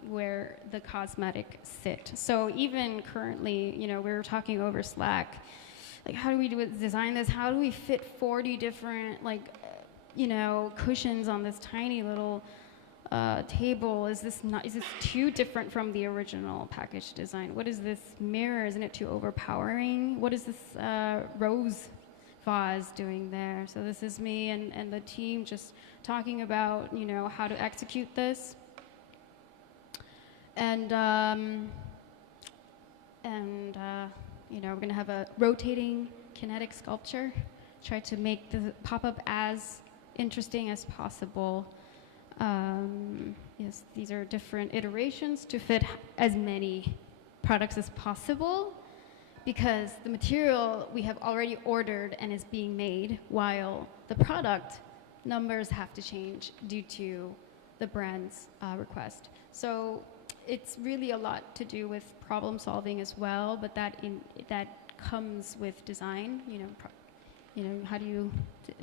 where the cosmetic sit. So even currently, you know, we were talking over Slack, like how do we design this? How do we fit 40 different, like, you know, cushions on this tiny little table? Is this too different from the original package design? What is this mirror? Isn't it too overpowering? What is this rose vase doing there? So this is me and the team just talking about, you know, how to execute this. And you know, we're gonna have a rotating kinetic sculpture, try to make the pop-up as interesting as possible. Yes, these are different iterations to fit as many products as possible, because the material we have already ordered and is being made, while the product numbers have to change due to the brand's request. So it's really a lot to do with problem solving as well, but that comes with design. You know, how do you,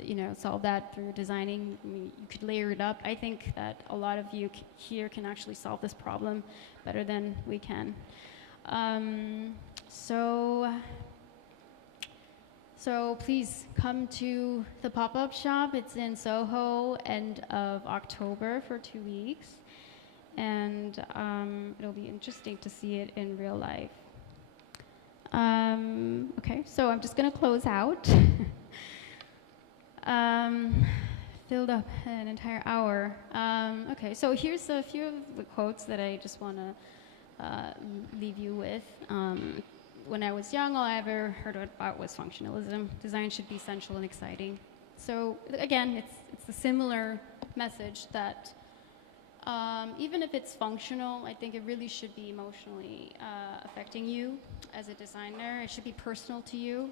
you know, solve that through designing? I mean, you could layer it up. I think that a lot of you here can actually solve this problem better than we can. So please come to the pop-up shop. It's in Soho, end of October for 2 weeks. And it'll be interesting to see it in real life. Okay, so I'm just gonna close out. Filled up an entire hour. Okay, so here's a few of the quotes that I just wanna leave you with. When I was young, all I ever heard about was functionalism. Design should be sensual and exciting. So again, it's a similar message that even if it's functional, I think it really should be emotionally affecting you as a designer. It should be personal to you.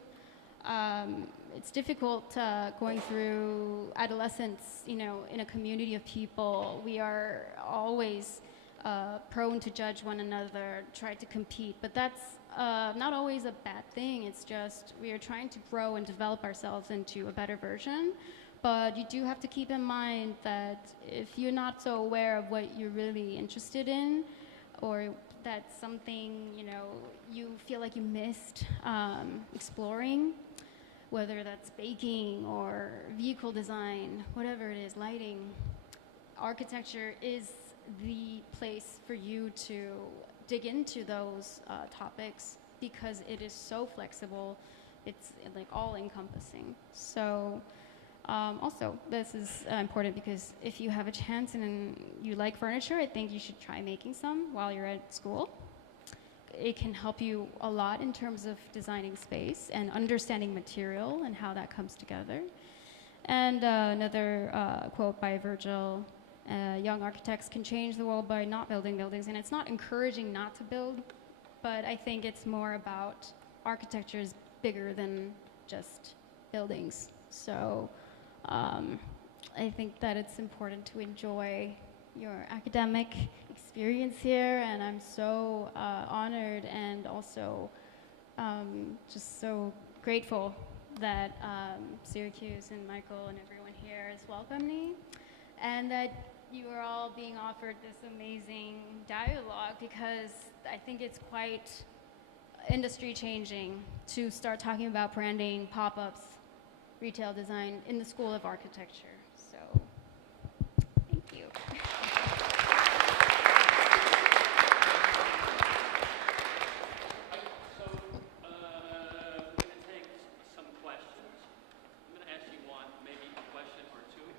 It's difficult going through adolescence, you know, in a community of people. We are always prone to judge one another, try to compete, but that's not always a bad thing. It's just we are trying to grow and develop ourselves into a better version. But you do have to keep in mind that if you're not so aware of what you're really interested in, or that's something, you know, you feel like you missed exploring, whether that's baking or vehicle design, whatever it is, lighting, architecture is the place for you to dig into those topics, because it is so flexible. It's like all encompassing. So also, this is important because if you have a chance and you like furniture, I think you should try making some while you're at school. It can help you a lot in terms of designing space and understanding material and how that comes together. And another quote by Virgil, young architects can change the world by not building buildings. And it's not encouraging not to build, but I think it's more about architecture is bigger than just buildings. So I think that it's important to enjoy your academic experience here, and I'm so honored and also just so grateful that Syracuse and Michael and everyone here has welcomed me, and that you are all being offered this amazing dialogue, because I think it's quite industry changing to start talking about branding, pop-ups, retail design in the School of Architecture. So, thank you. So, we're going to take some questions. I'm going to ask you one, maybe a question or two,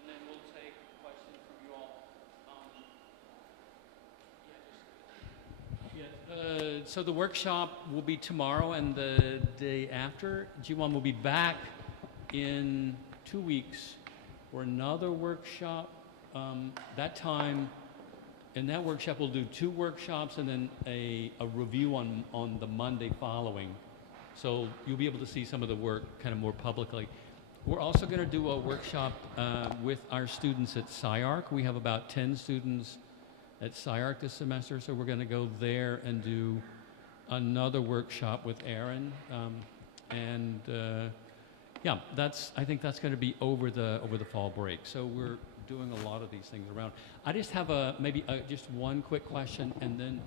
and then we'll take questions from you all. so the workshop will be tomorrow and the day after. Jiwon will be back in 2 weeks for another workshop. That time, in that workshop, we'll do 2 workshops and then a review on the Monday following. So you'll be able to see some of the work kind of more publicly. We're also going to do a workshop with our students at SCI-Arc. We have about 10 students at SCI-Arc this semester, so we're going to go there and do another workshop with Aaron. Yeah, I think that's going to be over the fall break. So we're doing a lot of these things around. I just have just one quick question, and then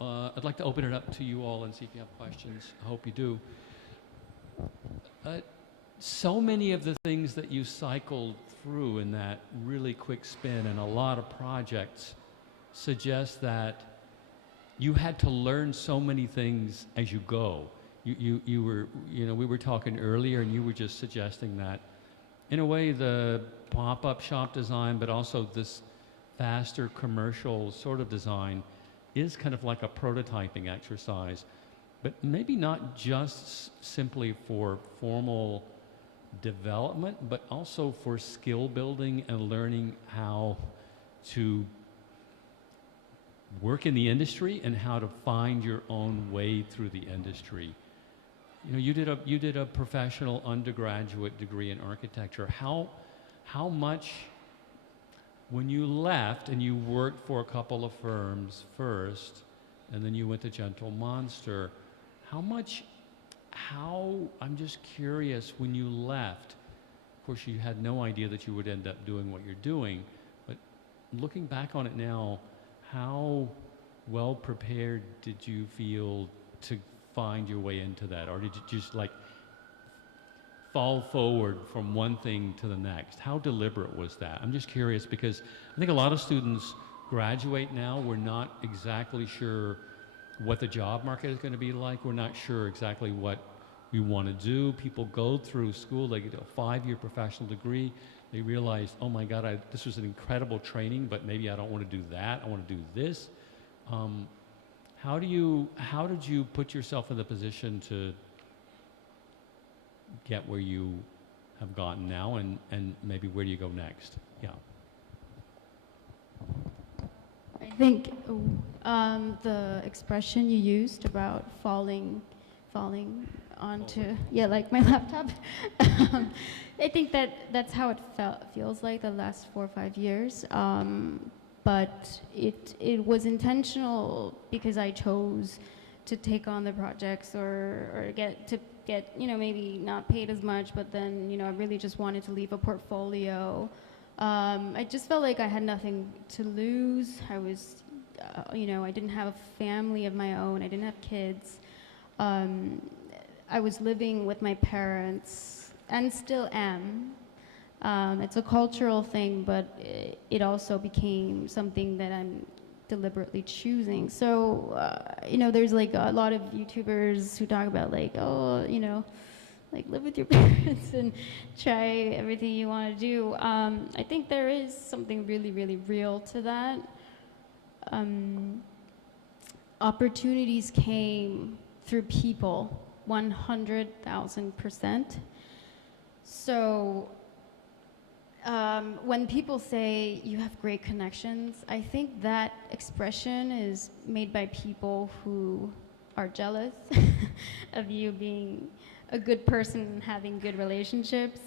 I'd like to open it up to you all and see if you have questions. I hope you do. So many of the things that you cycled through in that really quick spin and a lot of projects suggest that you had to learn so many things as you go. You were, we were talking earlier, and you were just suggesting that, in a way, the pop-up shop design, but also this faster commercial sort of design, is kind of like a prototyping exercise, but maybe not just simply for formal development, but also for skill building and learning how to work in the industry and how to find your own way through the industry. You did a professional undergraduate degree in architecture. How much, when you left and you worked for a couple of firms first, and then you went to Gentle Monster, I'm just curious, when you left, of course you had no idea that you would end up doing what you're doing, but looking back on it now, how well prepared did you feel to find your way into that? Or did you just like fall forward from one thing to the next? How deliberate was that? I'm just curious because I think a lot of students graduate now. We're not exactly sure what the job market is going to be like. We're not sure exactly what we want to do. People go through school, they get a 5-year professional degree. They realize, oh my God, this was an incredible training, but maybe I don't want to do that. I want to do this. How did you put yourself in the position to get where you have gotten now, and maybe where do you go next? Yeah. I think the expression you used about falling onto, like my laptop. I think that's how it feels like the last 4 or 5 years. But it was intentional because I chose to take on the projects or get maybe not paid as much, but then I really just wanted to leave a portfolio. I just felt like I had nothing to lose. I was, I didn't have a family of my own. I didn't have kids. I was living with my parents and still am. It's a cultural thing, but it also became something that I'm deliberately choosing. So, there's like a lot of YouTubers who talk about like, like live with your parents and try everything you want to do. I think there is something really, really real to that. Opportunities came through people, 100,000%. So when people say you have great connections, I think that expression is made by people who are jealous of you being a good person and having good relationships.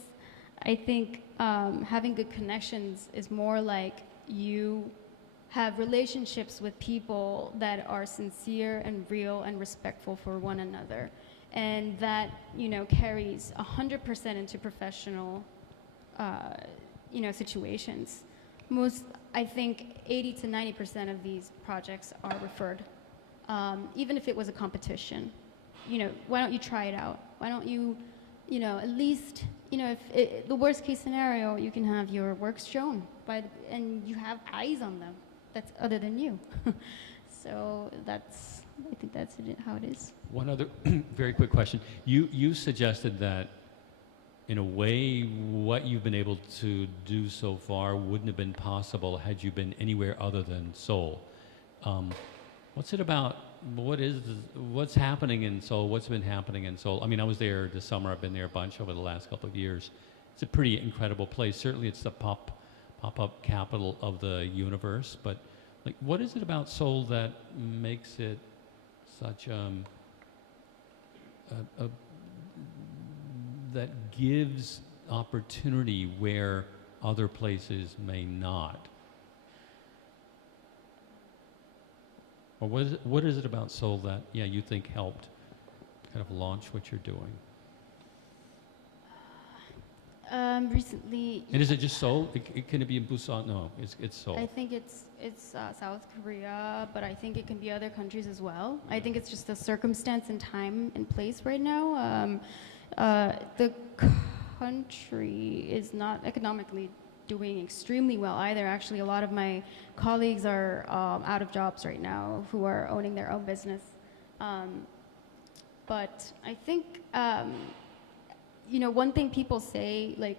I think having good connections is more like you have relationships with people that are sincere and real and respectful for one another. And that, carries 100% into professional, situations. I think 80 to 90% of these projects are referred, even if it was a competition. Why don't you try it out? Why don't you, at least, if the worst case scenario, you can have your works shown and you have eyes on them that's other than you. So I think that's how it is. One other very quick question. You suggested that, in a way, what you've been able to do so far wouldn't have been possible had you been anywhere other than Seoul. What's it about what's happening in Seoul? What's been happening in Seoul? I mean, I was there this summer. I've been there a bunch over the last couple of years. It's a pretty incredible place. Certainly, it's the pop-up capital of the universe. But like, what is it about Seoul that makes it such that gives opportunity where other places may not? Or what is it about Seoul that, yeah, you think helped kind of launch what you're doing? Recently. And is it just Seoul? Can it be in Busan? No, it's Seoul. I think it's South Korea, but I think it can be other countries as well. I think it's just the circumstance and time and place right now. The country is not economically doing extremely well either. Actually, a lot of my colleagues are out of jobs right now who are owning their own business. But I think, one thing people say, like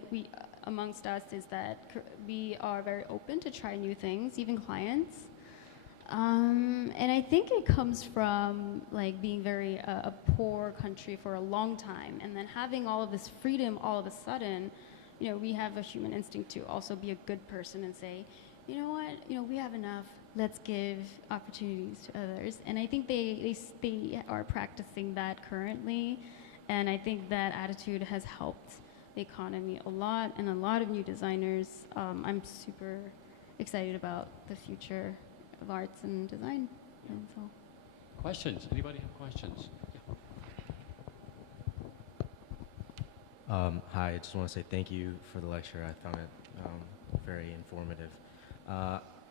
amongst us, is that we are very open to try new things, even clients. And I think it comes from like being very a poor country for a long time, and then having all of this freedom all of a sudden. We have a human instinct to also be a good person and say, you know what, we have enough. Let's give opportunities to others. And I think they are practicing that currently. And I think that attitude has helped the economy a lot, and a lot of new designers. I'm super excited about the future of arts and design. Yeah. And so. Questions? Anybody have questions? Hi, I just want to say thank you for the lecture. I found it very informative.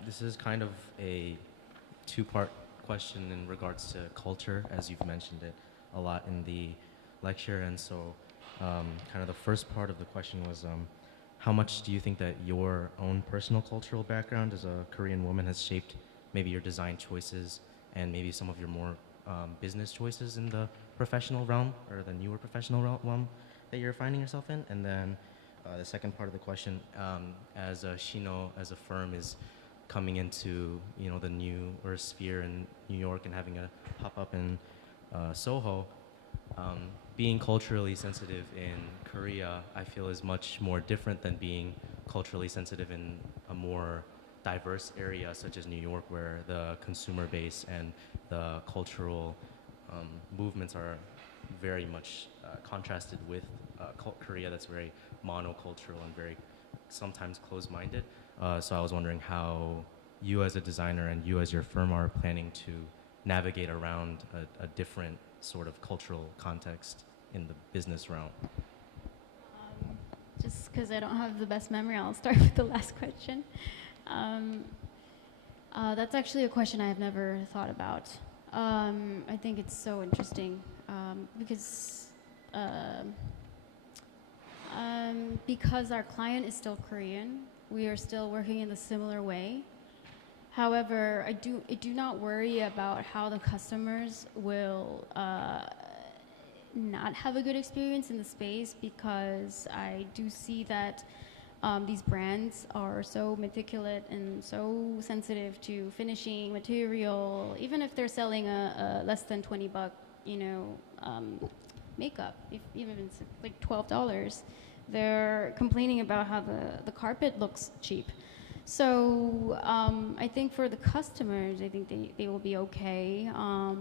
This is kind of a two-part question in regards to culture, as you've mentioned it a lot in the lecture. And so kind of the first part of the question was, how much do you think that your own personal cultural background as a Korean woman has shaped maybe your design choices and maybe some of your more business choices in the professional realm, or the newer professional realm that you're finding yourself in? And then the second part of the question, as a SHINOH, as a firm, is coming into the newer sphere in New York and having a pop-up in Soho, being culturally sensitive in Korea, I feel, is much more different than being culturally sensitive in a more diverse area such as New York, where the consumer base and the cultural movements are very much contrasted with Korea, that's very monocultural and very sometimes closed-minded. So I was wondering how you as a designer and you as your firm are planning to navigate around a different sort of cultural context in the business realm. Just because I don't have the best memory, I'll start with the last question. That's actually a question I have never thought about. I think it's so interesting because our client is still Korean, we are still working in a similar way. However, I do not worry about how the customers will not have a good experience in the space, because I do see that these brands are so meticulous and so sensitive to finishing material. Even if they're selling a less than $20 makeup, even if it's like $12, they're complaining about how the carpet looks cheap. So I think for the customers, I think they will be okay.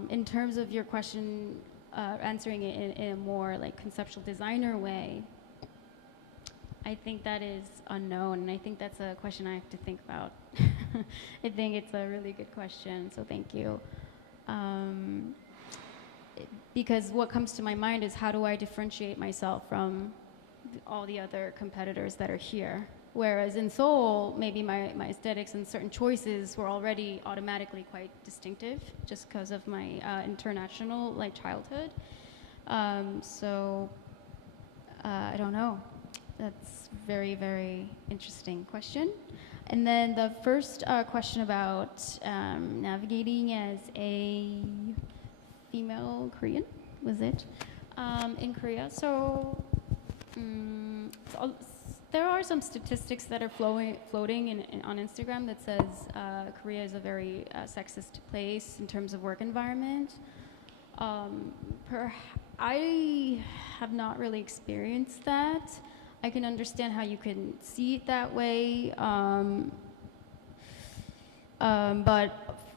In terms of your question, answering it in a more like conceptual designer way, I think that is unknown, and I think that's a question I have to think about. I think it's a really good question, so thank you. Because what comes to my mind is, how do I differentiate myself from all the other competitors that are here? Whereas in Seoul, maybe my aesthetics and certain choices were already automatically quite distinctive, just because of my international childhood. So I don't know. That's very, very interesting question. And then the first question about navigating as a female Korean, was it, in Korea? So there are some statistics that are floating on Instagram that says Korea is a very sexist place in terms of work environment. I have not really experienced that. I can understand how you can see it that way. But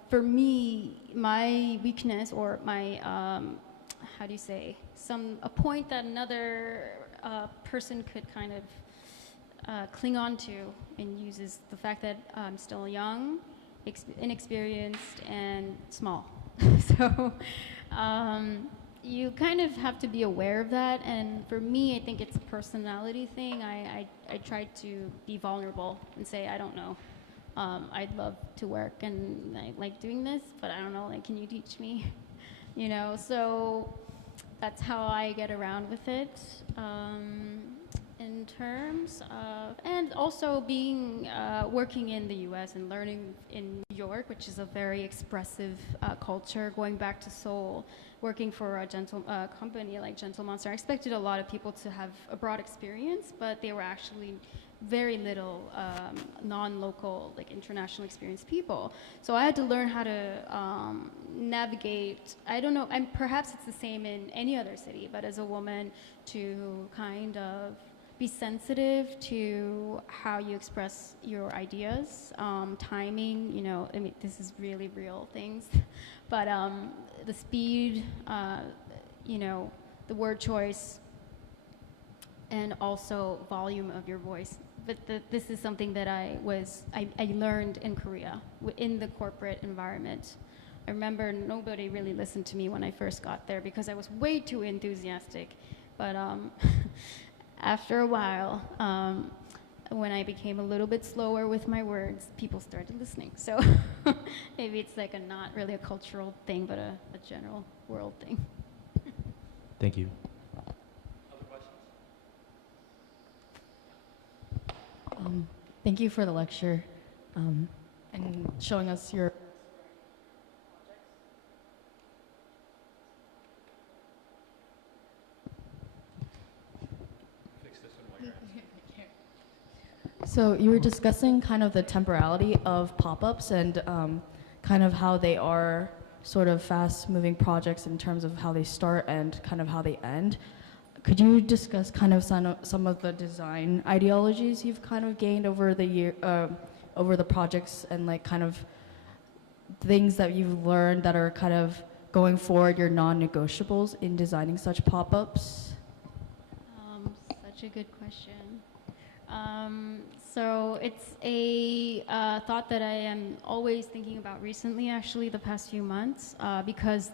for me, my weakness or my, how do you say, a point that another person could kind of cling on to and use is the fact that I'm still young, inexperienced, and small. So you kind of have to be aware of that. And for me, I think it's a personality thing. I try to be vulnerable and say, I don't know. I'd love to work and I like doing this, but I don't know, like, can you teach me? You know, so that's how I get around with it. In terms of, and also being, working in the US and learning in New York, which is a very expressive culture, going back to Seoul, working for a company like Gentle Monster. I expected a lot of people to have a broad experience, but they were actually very little non-local, like international experienced people. So I had to learn how to navigate, I don't know, and perhaps it's the same in any other city, but as a woman to kind of be sensitive to how you express your ideas, timing, you know, I mean, this is really real things, but the speed, you know, the word choice, and also volume of your voice. But this is something that I learned in Korea, in the corporate environment. I remember nobody really listened to me when I first got there because I was way too enthusiastic. But after a while, when I became a little bit slower with my words, people started listening. So maybe it's like not really a cultural thing, but a general world thing. Thank you. Thank you for the lecture and showing us your So you were discussing kind of the temporality of pop-ups and kind of how they are sort of fast-moving projects in terms of how they start and kind of how they end. Could you discuss kind of some of the design ideologies you've kind of gained over the over the projects, and like kind of things that you've learned that are kind of going forward, your non-negotiables in designing such pop-ups? Such a good question. So it's a thought that I am always thinking about recently, actually, the past few months, because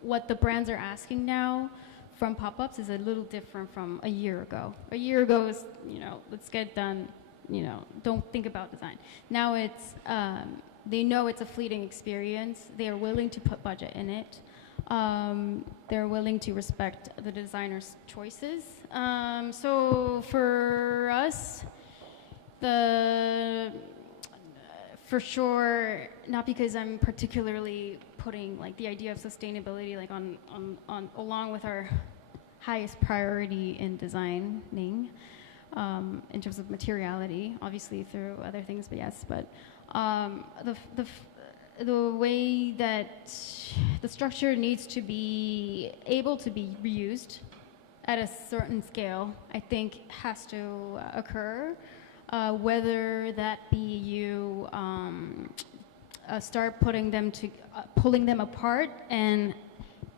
what the brands are asking now from pop-ups is a little different from a year ago. A year ago is, you know, let's get done, you know, don't think about design. Now it's, they know it's a fleeting experience. They are willing to put budget in it. They're willing to respect the designer's choices. So for us, for sure, not because I'm particularly putting like the idea of sustainability like on along with our highest priority in designing, in terms of materiality, obviously through other things, but yes, but the way that the structure needs to be able to be reused at a certain scale, I think has to occur, whether that be you start pulling them apart and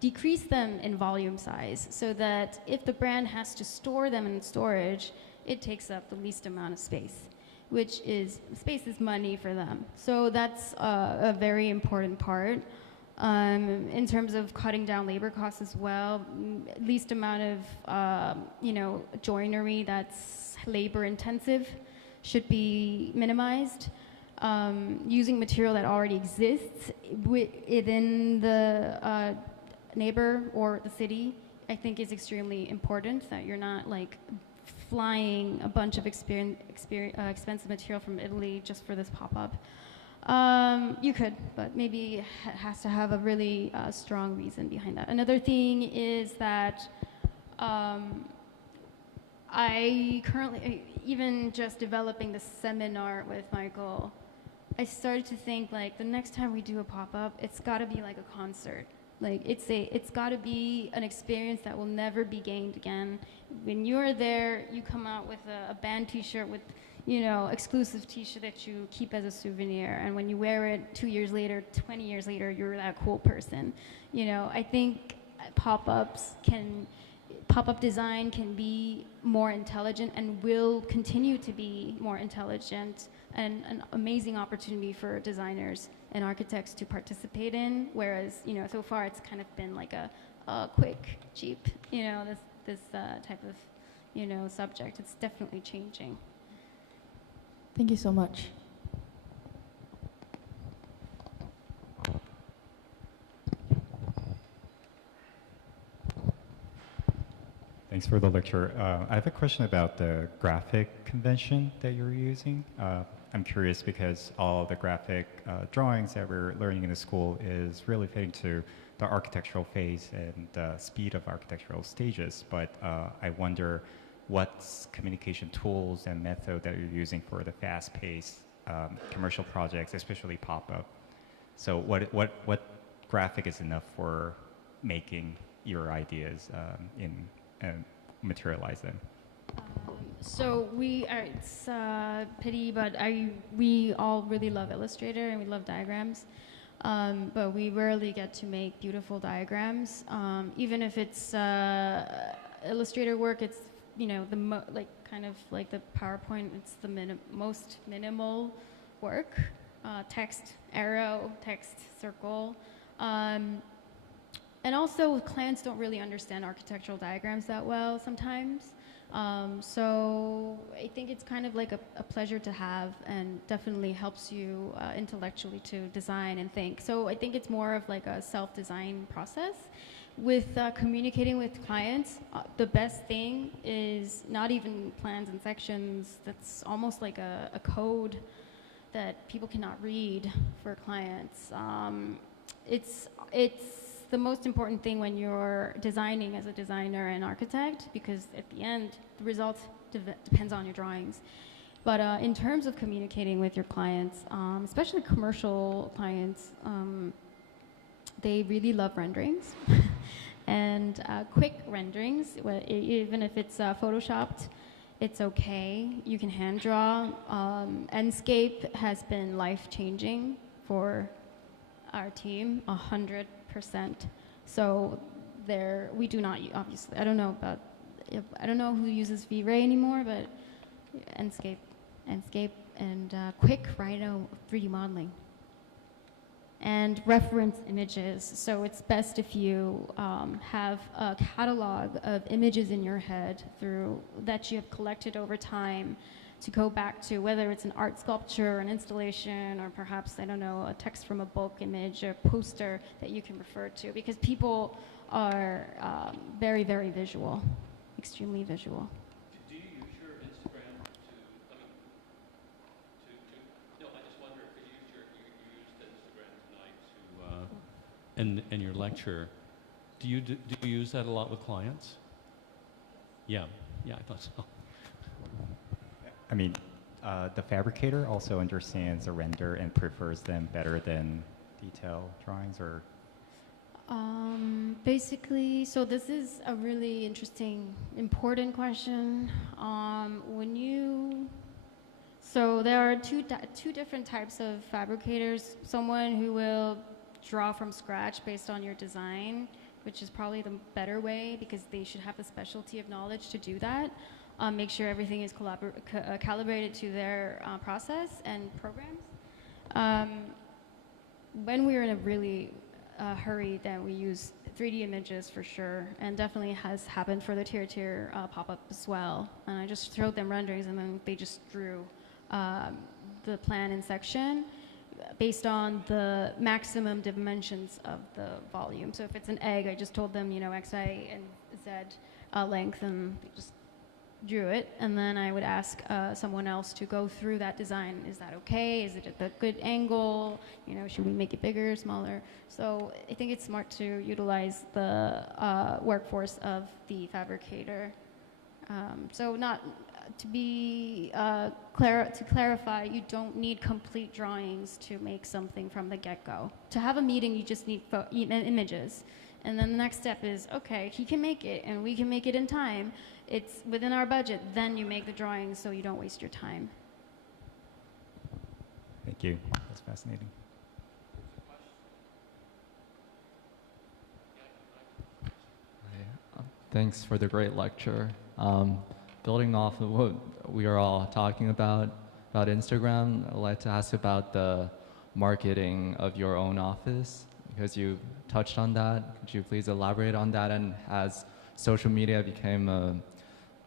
decrease them in volume size, so that if the brand has to store them in storage, it takes up the least amount of space, which is, space is money for them. So that's a very important part. In terms of cutting down labor costs as well, least amount of you know, joinery that's labor intensive should be minimized. Using material that already exists within the neighbor or the city, I think is extremely important, that you're not like flying a bunch of expensive material from Italy just for this pop-up. You could, but maybe it has to have a really strong reason behind that. Another thing is that I currently, even just developing the seminar with Michael, I started to think like the next time we do a pop-up, it's got to be like a concert. Like it's got to be an experience that will never be gained again. When you're there, you come out with a band T-shirt with, exclusive T-shirt that you keep as a souvenir. And when you wear it 2 years later, 20 years later, you're that cool person. I think pop-up design can be more intelligent and will continue to be more intelligent, and an amazing opportunity for designers and architects to participate in, whereas, so far it's kind of been like a quick, cheap, this type of, subject. It's definitely changing. Thank you so much. Thanks for the lecture. I have a question about the graphic convention that you're using. I'm curious because all the graphic drawings that we're learning in the school is really fitting to the architectural phase and the speed of architectural stages. But I wonder what communication tools and method that you're using for the fast-paced commercial projects, especially pop-up. So what graphic is enough for making your ideas and materialize them? So it's a pity, but we all really love Illustrator and we love diagrams, but we rarely get to make beautiful diagrams. Even if it's Illustrator work, it's kind of like the PowerPoint. It's the most minimal work. Text arrow, text circle. And also, clients don't really understand architectural diagrams that well sometimes. So I think it's kind of like a pleasure to have, and definitely helps you intellectually to design and think. So I think it's more of like a self-design process. With communicating with clients, the best thing is not even plans and sections. That's almost like a code that people cannot read for clients. It's the most important thing when you're designing as a designer and architect, because at the end, the result depends on your drawings. But in terms of communicating with your clients, especially commercial clients, they really love renderings and quick renderings. Even if it's photoshopped, it's okay. You can hand draw. Enscape has been life-changing for our team, 100%. So we do not, obviously, I don't know who uses V-Ray anymore, but Enscape and quick Rhino 3D modeling. And reference images. So it's best if you have a catalog of images in your head that you have collected over time to go back to, whether it's an art sculpture, an installation, or perhaps, I don't know, a text from a book, image, a poster that you can refer to, because people are very, very visual, extremely visual. Do you use your Instagram no, I just wonder if you used Instagram tonight to, and your lecture, do you use that a lot with clients? Yeah, I thought so. I mean, the fabricator also understands the render and prefers them better than detail drawings, or? Basically, so this is a really interesting, important question. So there are two different types of fabricators. Someone who will draw from scratch based on your design, which is probably the better way, because they should have the specialty of knowledge to do that. Make sure everything is calibrated to their process and programs. When we're in a really hurry, then we use 3D images for sure, and definitely has happened for the tier pop-up as well. And I just showed them renderings, and then they just drew the plan in section based on the maximum dimensions of the volume. So if it's an egg, I just told them, X, Y, and Z length, and they just drew it. And then I would ask someone else to go through that design. Is that okay? Is it at a good angle? Should we make it bigger, smaller? So I think it's smart to utilize the workforce of the fabricator. So not to clarify, you don't need complete drawings to make something from the get-go. To have a meeting, you just need images. And then the next step is, okay, he can make it and we can make it in time. It's within our budget. Then you make the drawings so you don't waste your time. Thank you. That's fascinating. Thanks for the great lecture. Building off of what we are all talking about Instagram, I'd like to ask about the marketing of your own office, because you touched on that. Could you please elaborate on that? And as social media became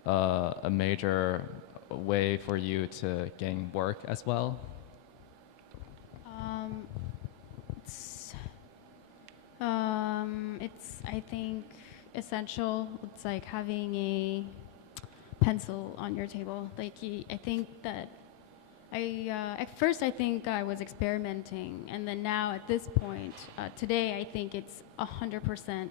a major way for you to gain work as well? It's I think essential. It's like having a pencil on your table. Like I think that at first I think I was experimenting, and then now at this point, today I think it's 100%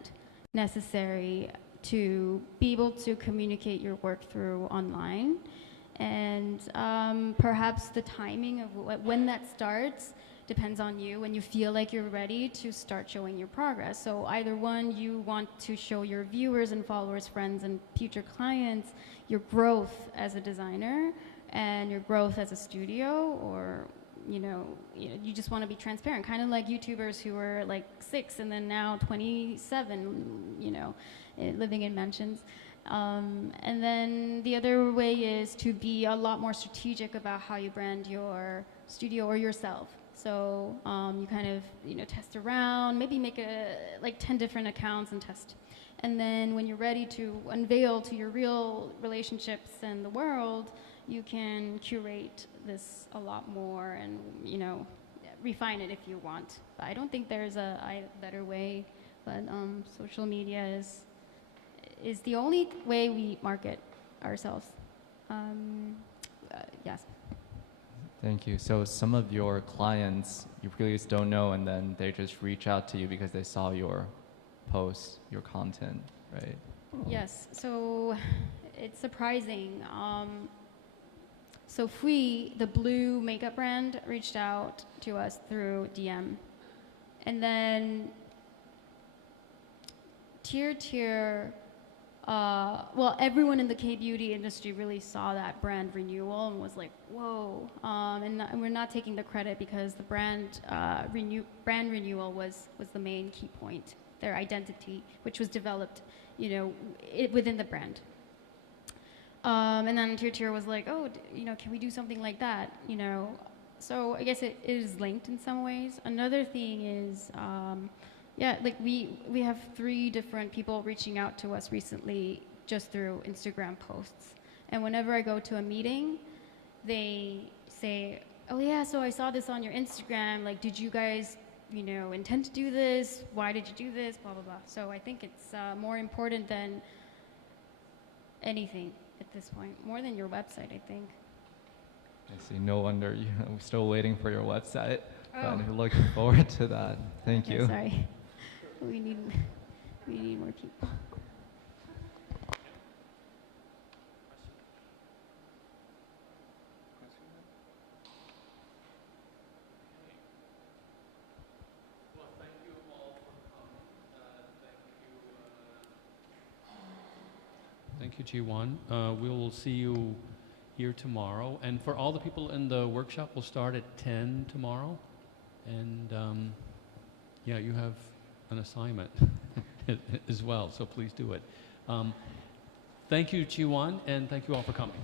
necessary to be able to communicate your work through online. And perhaps the timing of when that starts depends on you, when you feel like you're ready to start showing your progress. So either one, you want to show your viewers and followers, friends, and future clients your growth as a designer and your growth as a studio, or you just want to be transparent, kind of like YouTubers who were like 6 and then now 27, living in mansions. And then the other way is to be a lot more strategic about how you brand your studio or yourself. So you kind of test around, maybe make like 10 different accounts and test. And then when you're ready to unveil to your real relationships and the world, you can curate this a lot more and refine it if you want. But I don't think there's a better way. But social media is the only way we market ourselves. Yes. Thank you. So some of your clients you really just don't know, and then they just reach out to you because they saw your posts, your content, right? Yes. So it's surprising. So Fui, the blue makeup brand, reached out to us through DM. And then everyone in the K-beauty industry really saw that brand renewal and was like, whoa. And we're not taking the credit because the brand renewal was the main key point, their identity, which was developed, within the brand. And then Tier was like, oh, can we do something like that? So I guess it is linked in some ways. Another thing is, like we have 3 different people reaching out to us recently just through Instagram posts. And whenever I go to a meeting, they say, oh yeah, so I saw this on your Instagram. Like, did you guys, intend to do this? Why did you do this? Blah, blah, blah. So I think it's more important than anything at this point, more than your website, I think. I see. No wonder I'm still waiting for your website. Oh. But looking forward to that. Thank Okay, you. sorry. We need more people. Thank you, Jiwon. We will see you here tomorrow. And for all the people in the workshop, we'll start at 10 tomorrow. And yeah, you have an assignment as well, so please do it. Thank you, Jiwon, and thank you all for coming.